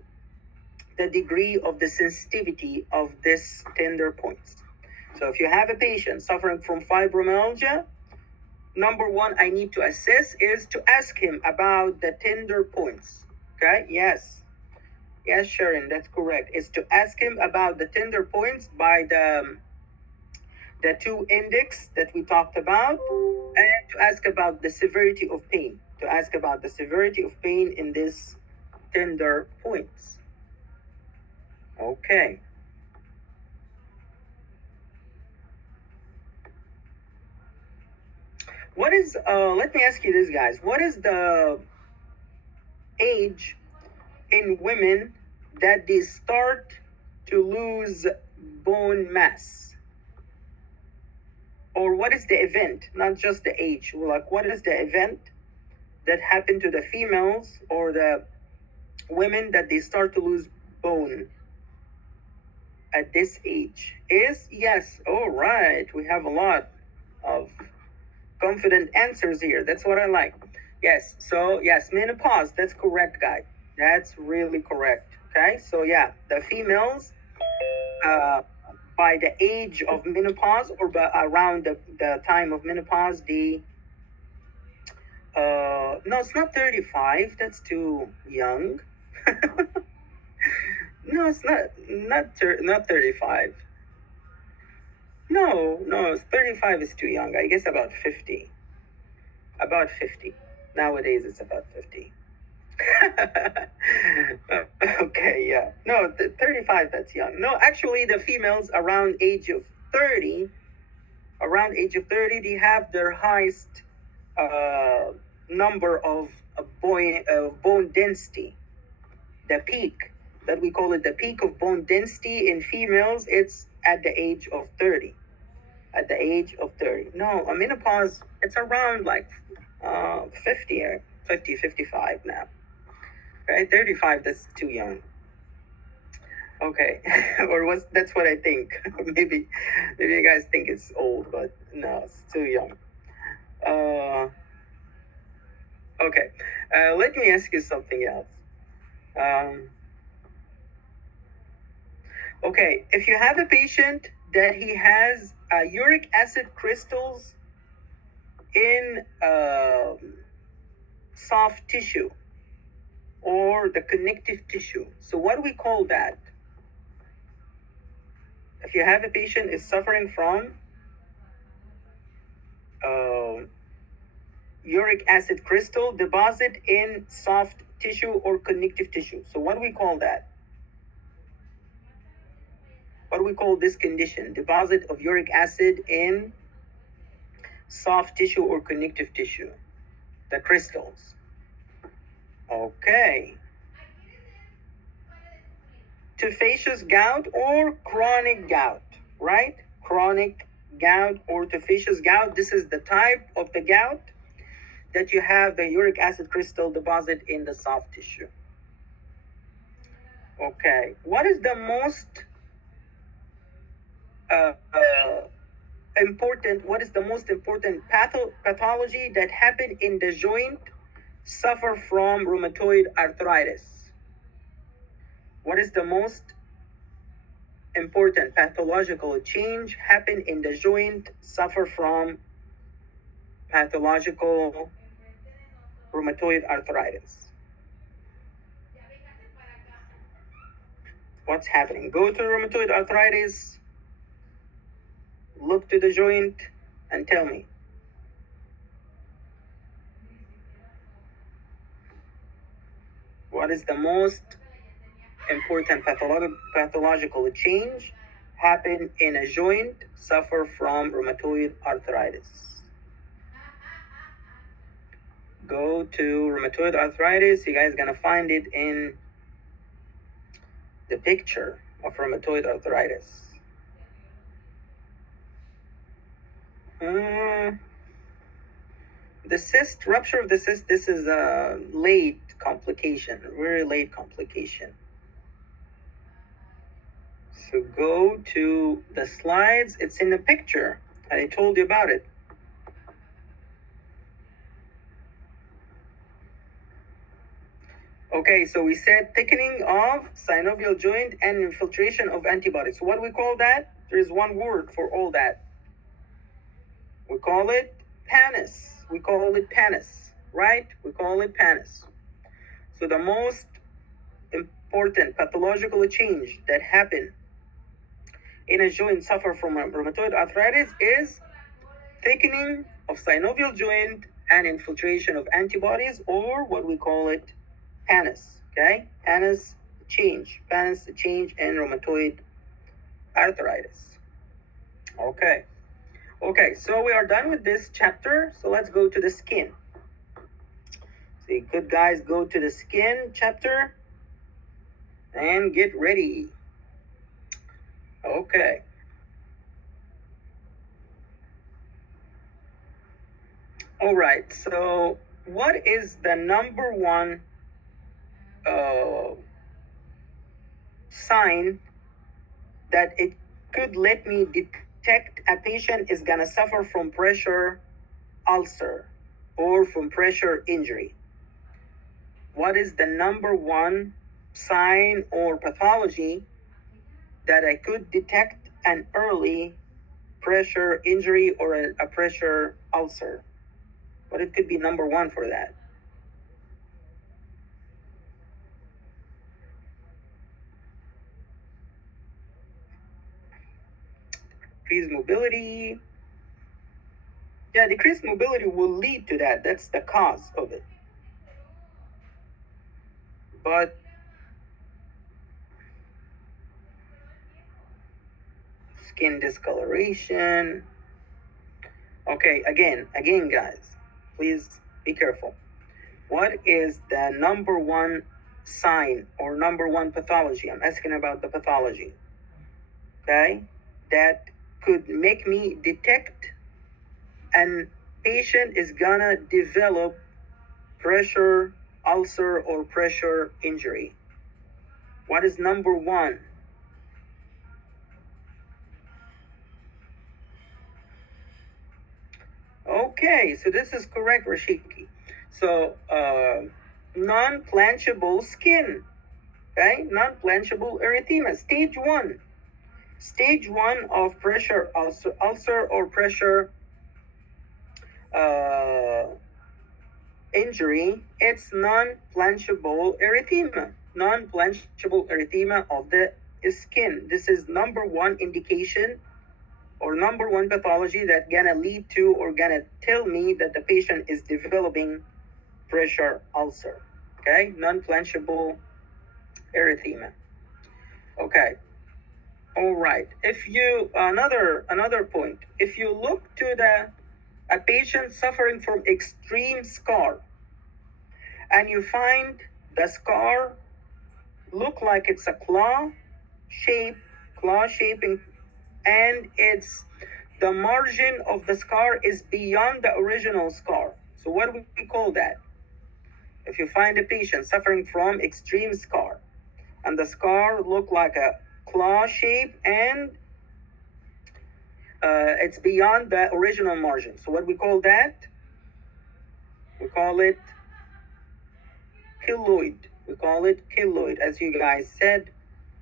the degree of the sensitivity of this tender points. So if you have a patient suffering from fibromyalgia, number one I need to assess is to ask him about the tender points. Okay, yes, Sharon, that's correct. Is to ask him about the tender points by the two index that we talked about, and to ask about the severity of pain. To ask about the severity of pain in this tender points. Okay. What is, let me ask you this, guys. What is the age in women that they start to lose bone mass? Or what is the event, not just the age? Like, what is the event that happened to the females or the women that they start to lose bone at this age? Is yes. All right. We have a lot of confident answers here. That's what I like. Yes. So yes, menopause. That's correct, guys. That's really correct. Okay. So yeah, the females, by the age of menopause or by around the time of menopause, no, it's not 35. That's too young. No, it's not 35. No, 35 is too young. I guess about 50. About 50. Nowadays, it's about 50. Okay, yeah. No, 35, that's young. No, actually, the females around age of 30, they have their highest number of bone density. The peak, that we call it the peak of bone density in females, it's at the age of 30. At the age of 30. No, a menopause, it's around like 50, 50, 55 now. Right? 35, that's too young. Okay. Or that's what I think. maybe you guys think it's old, but no, it's too young. Okay. Let me ask you something else. Okay, if you have a patient that he has uric acid crystals in soft tissue or the connective tissue, so what do we call that? If you have a patient is suffering from uric acid crystal deposit in soft tissue or connective tissue, so what do we call that? What do we call this condition? Deposit of uric acid in soft tissue or connective tissue, the crystals. Okay. Tophaceous gout or chronic gout, right? Chronic gout or tophaceous gout. This is the type of the gout that you have the uric acid crystal deposit in the soft tissue. Okay. What is the most important pathology that happen in the joint suffer from rheumatoid arthritis? What is the most important pathological change happen in the joint suffer from pathological rheumatoid arthritis? What's happening? Go to rheumatoid arthritis, look to the joint, and tell me. What is the most important pathological change happen in a joint suffer from rheumatoid arthritis? Go to rheumatoid arthritis. You guys gonna find it in the picture of rheumatoid arthritis. The cyst, rupture of the cyst, this is a late complication, very late complication. So go to the slides, it's in the picture, and I told you about it. Okay, so we said thickening of synovial joint and infiltration of antibodies. So what do we call that? There's one word for all that. We call it pannus. We call it pannus, right? We call it pannus. So the most important pathological change that happen in a joint suffer from rheumatoid arthritis is thickening of synovial joint and infiltration of antibodies, or what we call it pannus. Okay, pannus change in rheumatoid arthritis. Okay, so we are done with this chapter, so let's go to the skin. So you could guys go to the skin chapter and get ready. Okay. All right, so what is the number one sign that it could let me detect a patient is gonna suffer from pressure ulcer or from pressure injury? What is the number one sign or pathology that I could detect an early pressure injury or a pressure ulcer? What it could be number one for that? Decreased mobility. Yeah, decreased mobility will lead to that. That's the cause of it. But skin discoloration. Okay, again, guys, please be careful. What is the number one sign or number one pathology? I'm asking about the pathology. Okay, that could make me detect an patient is gonna develop pressure ulcer or pressure injury. What is number one? Okay, so this is correct, Rashiki. So non-planchable skin, okay? Non-planchable erythema, stage one of pressure ulcer or pressure uh, injury. It's non-planchable erythema of the skin. This is number one indication or number one pathology that gonna lead to or gonna tell me that the patient is developing pressure ulcer. Okay, non-planchable erythema. Okay, all right. If you another point, if you look to a patient suffering from extreme scar, and you find the scar look like it's a claw shaping, and it's the margin of the scar is beyond the original scar. So what do we call that? If you find a patient suffering from extreme scar, and the scar look like a claw shape, and it's beyond the original margin. So what we call that? We call it keloid. We call it keloid, as you guys said.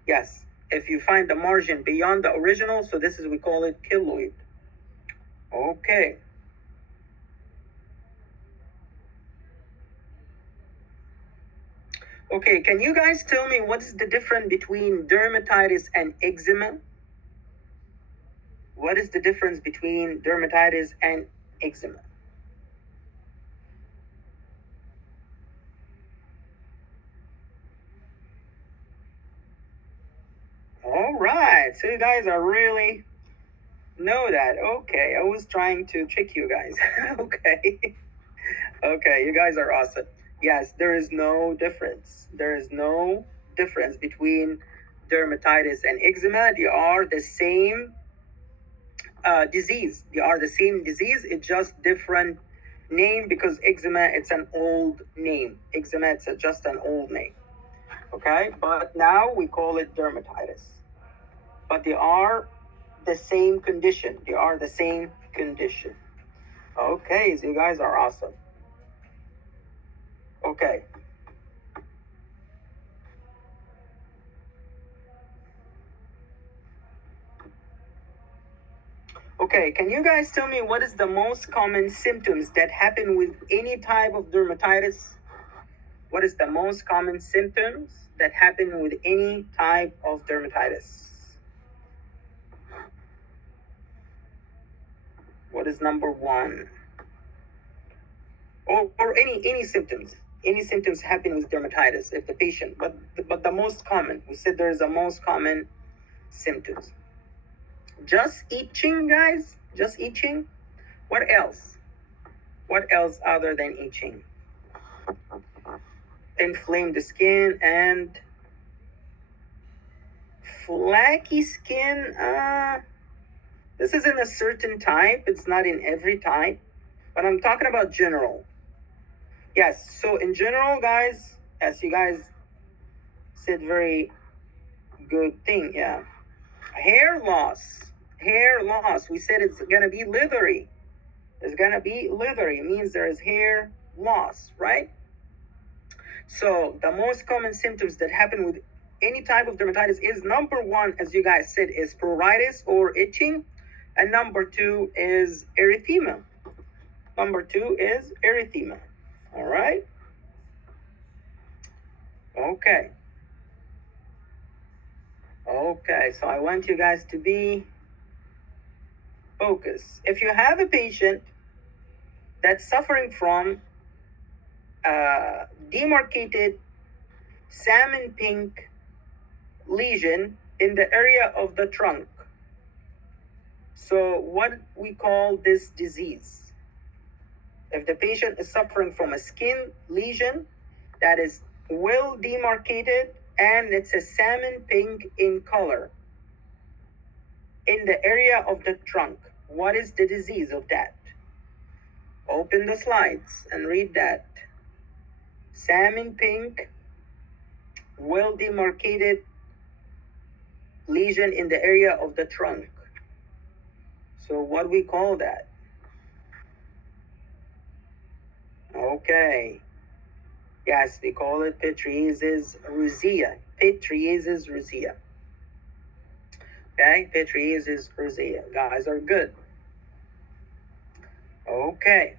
Yes, if you find the margin beyond the original, so this is, we call it keloid. Okay. Okay, can you guys tell me what's the difference between dermatitis and eczema? What is the difference between dermatitis and eczema? All right, so you guys are really know that. Okay, I was trying to trick you guys. Okay. Okay, you guys are awesome. Yes, there is no difference. There is no difference between dermatitis and eczema, they are the same disease. They are the same disease. It's just different name because eczema, it's an old name. Eczema, it's just an old name. Okay, but now we call it dermatitis. But they are the same condition. They are the same condition. Okay, so you guys are awesome. Okay. Okay, can you guys tell me what is the most common symptoms that happen with any type of dermatitis? What is the most common symptoms that happen with any type of dermatitis? What is number one? Or any symptoms. Any symptoms happen with dermatitis if the patient, but the most common, we said there is a most common symptoms. Just itching, guys? Just itching? What else? What else other than itching? Inflamed skin and flaky skin. This is in a certain type. It's not in every type, but I'm talking about general. Yes, so in general, guys, as you guys said, very good thing. Yeah. Hair loss. Hair loss. We said it's going to be leathery. It's going to be leathery. It means there is hair loss, right? So the most common symptoms that happen with any type of dermatitis is number one, as you guys said, is pruritus or itching. And number two is erythema. Number two is erythema. All right. Okay. Okay. So I want you guys to be focused. If you have a patient that's suffering from demarcated salmon pink lesion in the area of the trunk. So what we call this disease? If the patient is suffering from a skin lesion that is well demarcated and it's a salmon pink in color in the area of the trunk, what is the disease of that? Open the slides and read that. Salmon pink, well demarcated lesion in the area of the trunk. So what we call that? Okay. Yes, we call it pityriasis rosea. Pityriasis rosea. Okay, pityriasis rosea. Guys are good. Okay.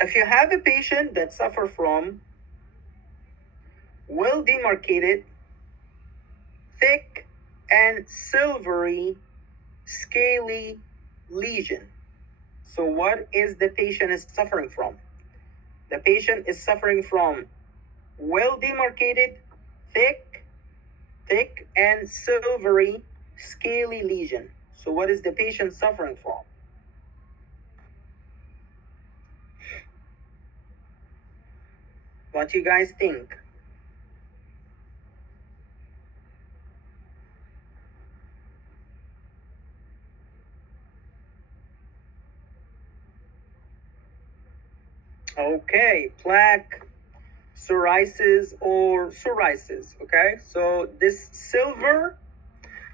If you have a patient that suffer from well demarcated, thick and silvery, scaly lesion. So what is the patient is suffering from? The patient is suffering from well demarcated, thick and silvery, scaly lesion. So what is the patient suffering from? What do you guys think? Okay, plaque psoriasis or psoriasis. Okay, so this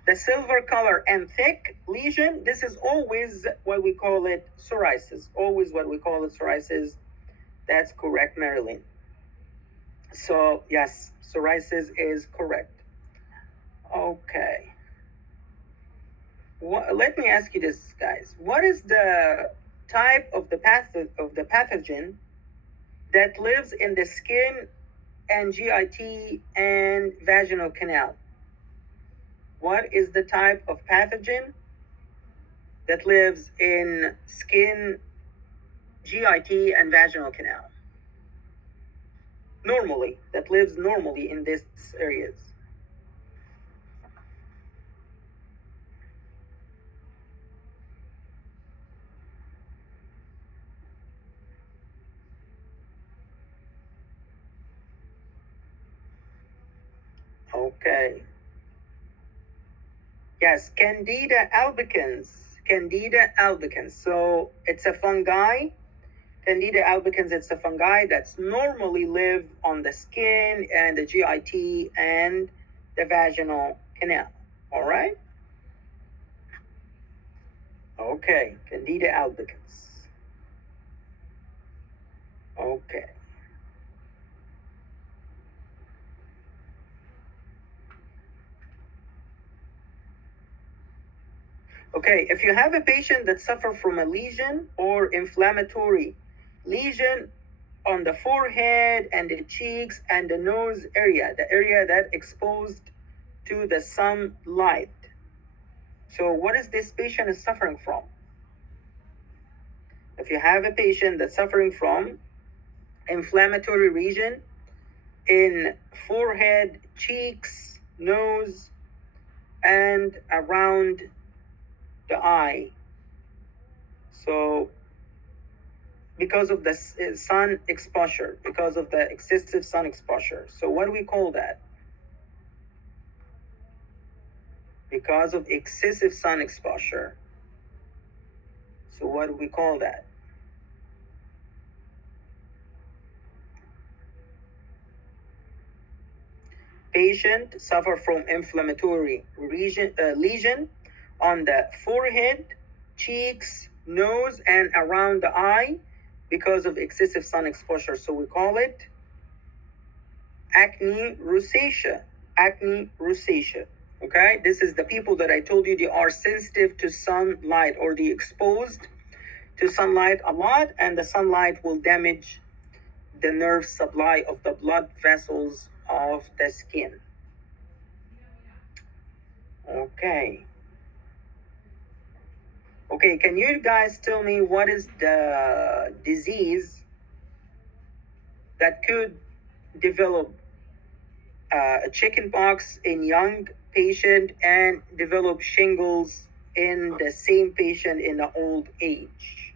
the silver color and thick lesion, this is always what we call it psoriasis. Always what we call it psoriasis. That's correct, Marilyn. So yes, psoriasis is correct. Okay. Let me ask you this, guys. What is the type of the pathogen that lives in the skin and GIT and vaginal canal? What is the type of pathogen that lives in skin, GIT, and vaginal canal? Normally, that lives normally in these areas. Okay. Yes, Candida albicans. Candida albicans. So it's a fungi. Candida albicans, it's a fungi that's normally live on the skin and the GIT and the vaginal canal. All right? Okay, Candida albicans. Okay. Okay, if you have a patient that suffer from a lesion or inflammatory lesion on the forehead and the cheeks and the nose area, the area that exposed to the sunlight. So what is this patient is suffering from? If you have a patient that's suffering from inflammatory region in forehead, cheeks, nose, and around the eye. So because of the sun exposure, because of the excessive sun exposure. So what do we call that? Because of excessive sun exposure. So what do we call that? Patient suffer from inflammatory lesion on the forehead, cheeks, nose, and around the eye because of excessive sun exposure. So we call it acne rosacea. Acne rosacea. Okay, this is the people that I told you they are sensitive to sunlight or they exposed to sunlight a lot, and the sunlight will damage the nerve supply of the blood vessels of the skin. Okay. Okay, can you guys tell me what is the disease that could develop a chicken pox in young patient and develop shingles in the same patient in the old age?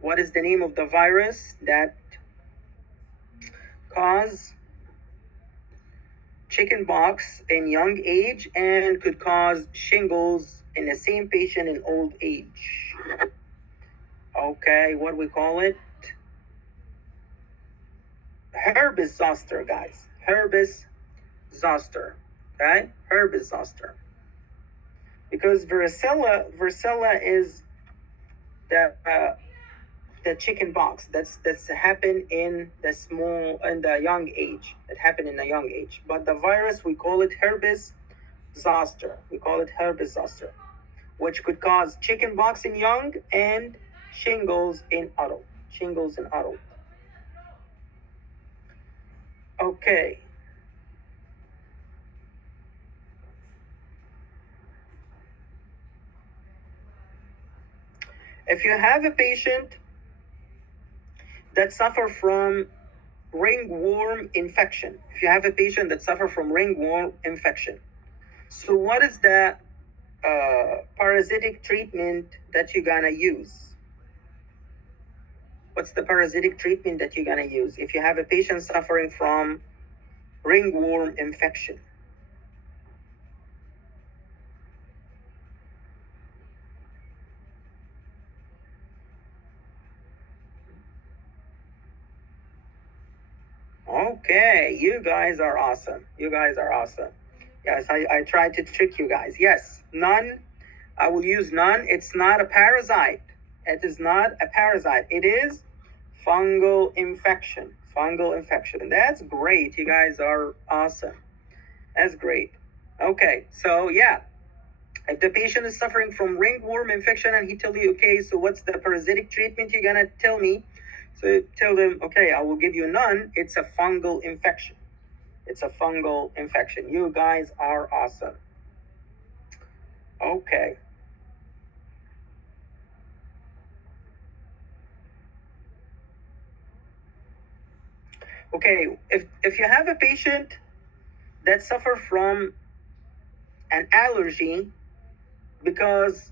What is the name of the virus that cause chicken pox in young age and could cause shingles in the same patient in old age? Okay, what we call it? Herpes zoster, guys. Herpes zoster. Okay? Herpes zoster. Because varicella is the chicken pox that's happened in the young age. That happened in a young age. But the virus we call it herpes zoster. We call it herpes zoster, which could cause chicken pox in young and shingles in adult. Shingles in adult. Okay. If you have a patient that suffer from ringworm infection, if you have a patient that suffer from ringworm infection, so what is the parasitic treatment that you're gonna use? What's the parasitic treatment that you're gonna use if you have a patient suffering from ringworm infection? Okay, you guys are awesome. You guys are awesome. Yes, I tried to trick you guys. Yes, none. I will use none. It's not a parasite. It is not a parasite. It is fungal infection. Fungal infection. That's great. You guys are awesome. That's great. Okay, so yeah, if the patient is suffering from ringworm infection and he tell you, okay, so what's the parasitic treatment you're gonna tell me? So tell them, okay, I will give you none. It's a fungal infection. It's a fungal infection. You guys are awesome. Okay. Okay, if you have a patient that suffer from an allergy because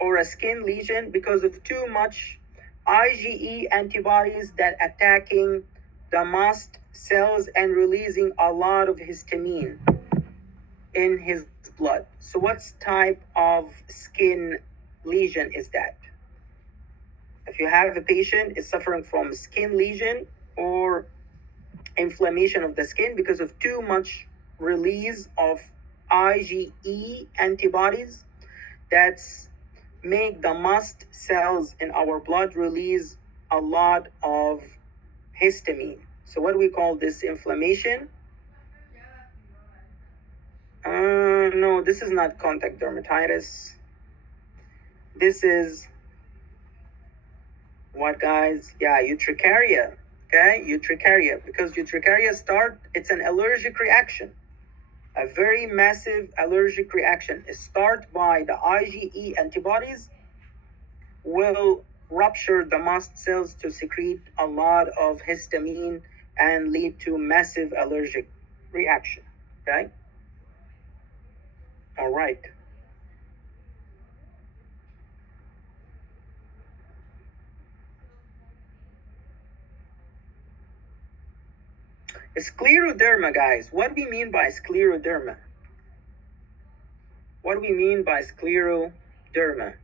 or a skin lesion because of too much IgE antibodies that attacking the mast cells and releasing a lot of histamine in his blood. So what type of skin lesion is that? If you have a patient is suffering from skin lesion or inflammation of the skin because of too much release of IgE antibodies, that's make the mast cells in our blood release a lot of histamine. So what do we call this inflammation? No, this is not contact dermatitis. This is what, guys? Yeah, urticaria. Okay, urticaria, because urticaria it's an allergic reaction, a very massive allergic reaction. It starts by the IgE antibodies will rupture the mast cells to secrete a lot of histamine and lead to massive allergic reaction. Okay. All right. Scleroderma, guys. What do we mean by scleroderma? What do we mean by scleroderma?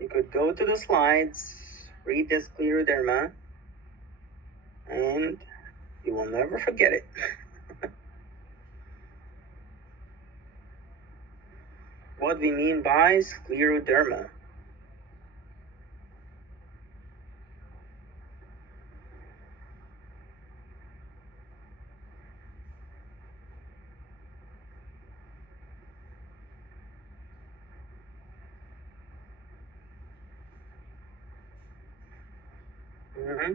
You could go to the slides, read the scleroderma, and you will never forget it. What we mean by scleroderma. Mm-hmm.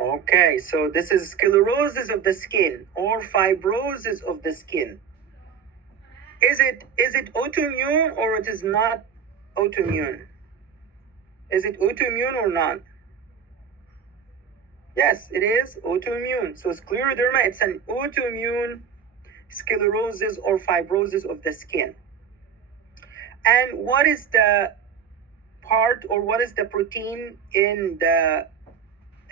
Okay, so this is sclerosis of the skin or fibrosis of the skin. Is it autoimmune or it is not autoimmune? Is it autoimmune or not? Yes, it is autoimmune. So scleroderma, it's an autoimmune sclerosis or fibrosis of the skin. And what is the part or what is the protein in the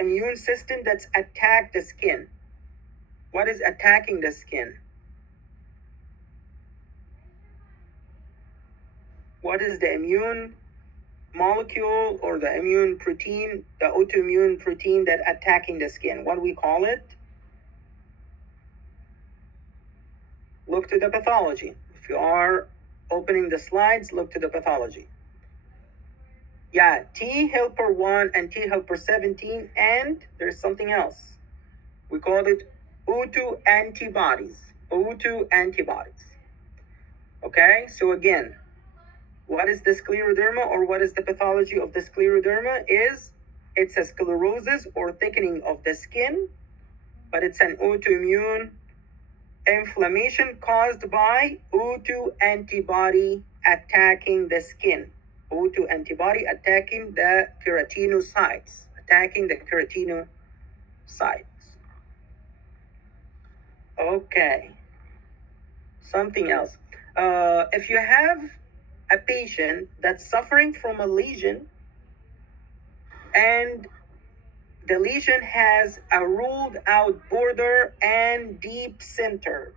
immune system that's attacked the skin? What is attacking the skin? What is the immune molecule or the immune protein, the autoimmune protein that attacking the skin? What do we call it? Look to the pathology. If you are opening the slides, look to the pathology. Yeah, T helper 1 and T helper 17, and there's something else. We call it O2 antibodies. O2 antibodies. Okay, so again, what is the scleroderma or what is the pathology of the scleroderma? It's a sclerosis or thickening of the skin, but it's an autoimmune inflammation caused by O2 antibody attacking the skin. O2 antibody attacking the keratinocytes, Okay, something else. If you have a patient that's suffering from a lesion and the lesion has a ruled out border and deep center.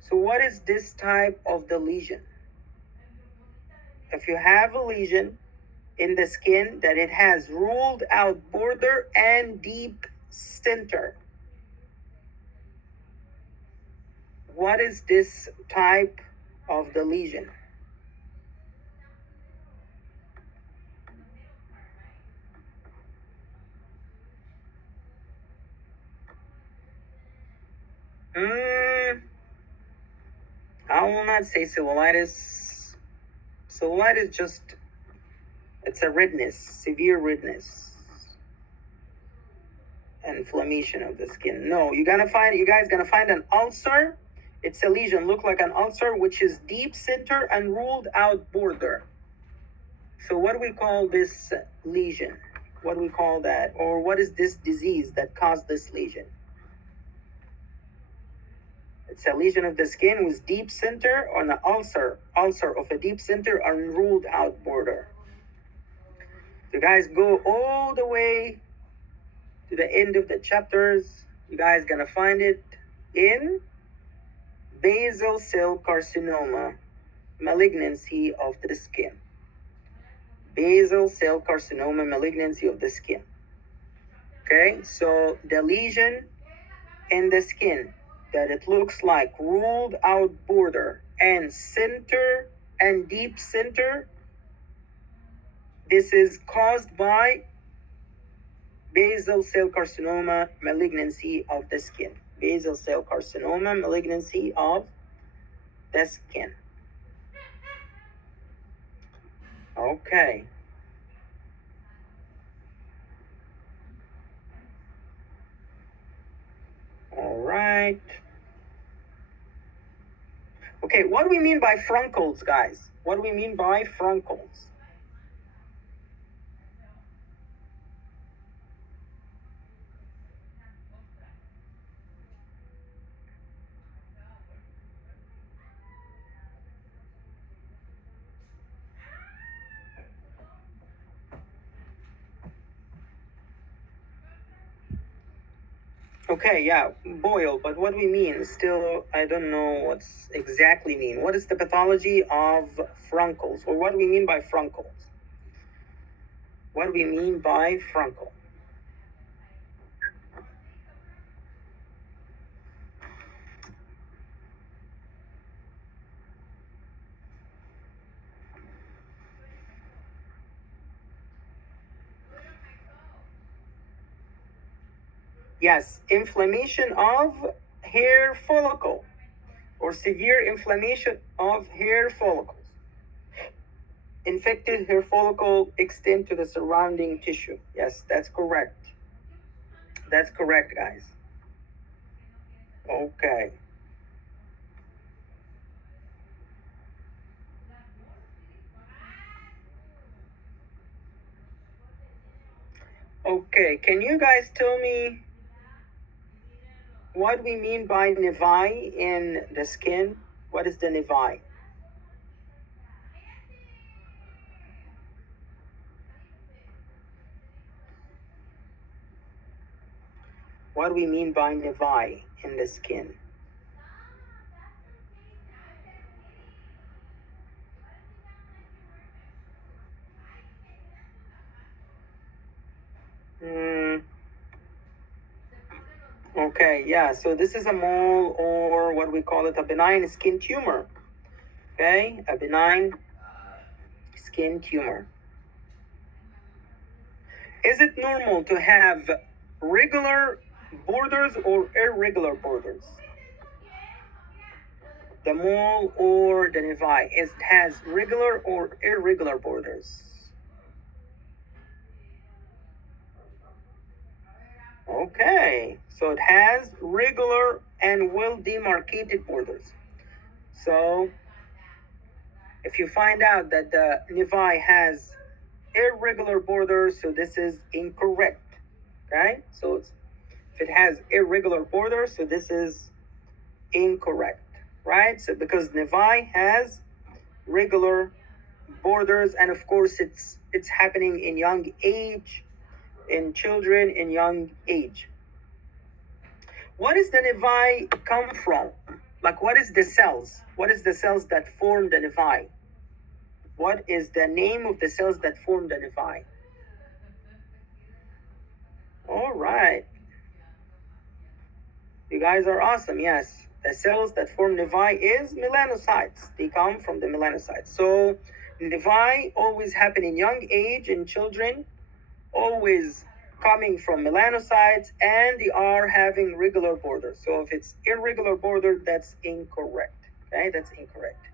So what is this type of the lesion? If you have a lesion in the skin that it has ruled out border and deep center, what is this type of the lesion? I will not say cellulitis. Cellulitis just, it's a redness, severe redness, inflammation of the skin. No, you guys gonna find an ulcer. It's a lesion, look like an ulcer, which is deep center and ruled out border. So what do we call this lesion? what do we call that? Or what is this disease that caused this lesion? It's a lesion of the skin with deep center or an ulcer of a deep center and ruled out border. So guys, go all the way to the end of the chapters. You guys gonna find it in basal cell carcinoma, malignancy of the skin. Basal cell carcinoma, malignancy of the skin. Okay, so the lesion in the skin that it looks like ruled out border and center and deep center, this is caused by basal cell carcinoma, malignancy of the skin. Basal cell carcinoma, malignancy of the skin. Okay. All right. Okay, what do we mean by furuncles, guys? What do we mean by furuncles? Okay, yeah, boil, but what do we mean? Still, I don't know what's exactly mean. What is the pathology of furuncles? Or what do we mean by furuncles? What do we mean by fruncle? Yes, inflammation of hair follicle or severe inflammation of hair follicles. Infected hair follicle extend to the surrounding tissue. Yes, that's correct. That's correct, guys. Okay. Okay, can you guys tell me what we mean by nevi in the skin? What is the nevi? What do we mean by nevi in the skin? Okay, yeah, so this is a mole or what we call it a benign skin tumor. Okay, a benign skin tumor. Is it normal to have regular borders or irregular borders? The mole or the nevi, it has regular or irregular borders? Okay, so it has regular and well demarcated borders. So if you find out that the nevi has irregular borders, so this is incorrect. Okay, so if it has irregular borders, so this is incorrect, right? So because nevi has regular borders, and of course it's happening in young age, in children in young age. What is the nevi come from? Like, what is the cells? What is the cells that form the nevi? What is the name of the cells that form the nevi? All right. You guys are awesome. Yes. The cells that form nevi is melanocytes. They come from the melanocytes. So nevi always happen in young age in children, always coming from melanocytes, and they are having regular borders. So if it's irregular border, that's incorrect. Okay, that's incorrect.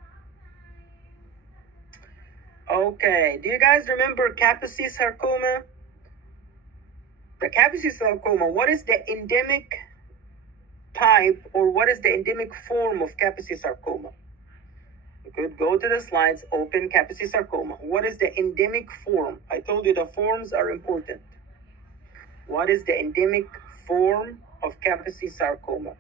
Okay, do you guys remember Kaposi sarcoma? The Kaposi sarcoma, what is the endemic type or what is the endemic form of Kaposi sarcoma? You could go to the slides, open Kaposi sarcoma. What is the endemic form? I told you the forms are important. What is the endemic form of Kaposi sarcoma?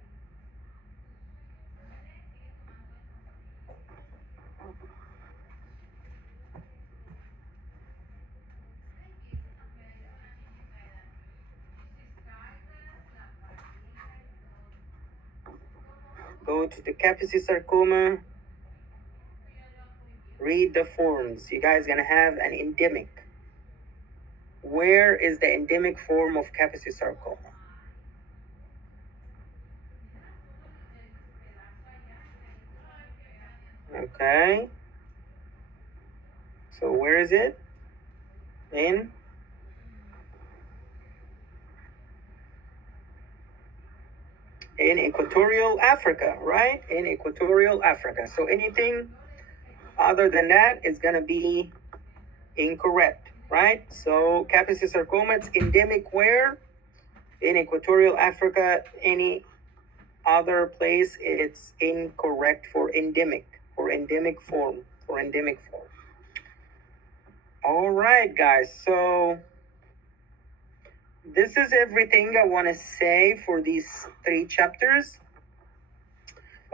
Go to the Kaposi sarcoma, read the forms. You guys gonna have an endemic. Where is the endemic form of Kaposi sarcoma? Okay. So where is it? In Equatorial Africa, right? In Equatorial Africa. So anything other than that is gonna be incorrect, right? So Kaposi sarcoma, it's endemic where? In Equatorial Africa. Any other place, it's incorrect for endemic, for endemic form, for endemic form. All right, guys. So this is everything I want to say for these 3 chapters.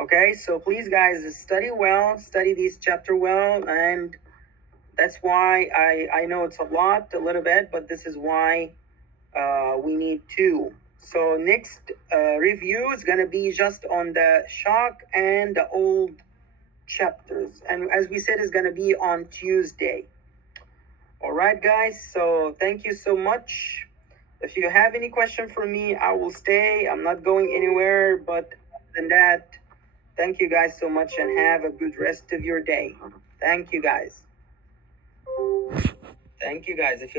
Okay, so please, guys, study well, study this chapter well, and that's why I know it's a little bit, but this is why we need to. So next review is gonna be just on the shock and the old chapters, and as we said, is gonna be on Tuesday. All right, guys. So thank you so much. If you have any question for me, I will stay. I'm not going anywhere. But other than that, thank you guys so much, and have a good rest of your day. Thank you, guys. Thank you, guys. If you have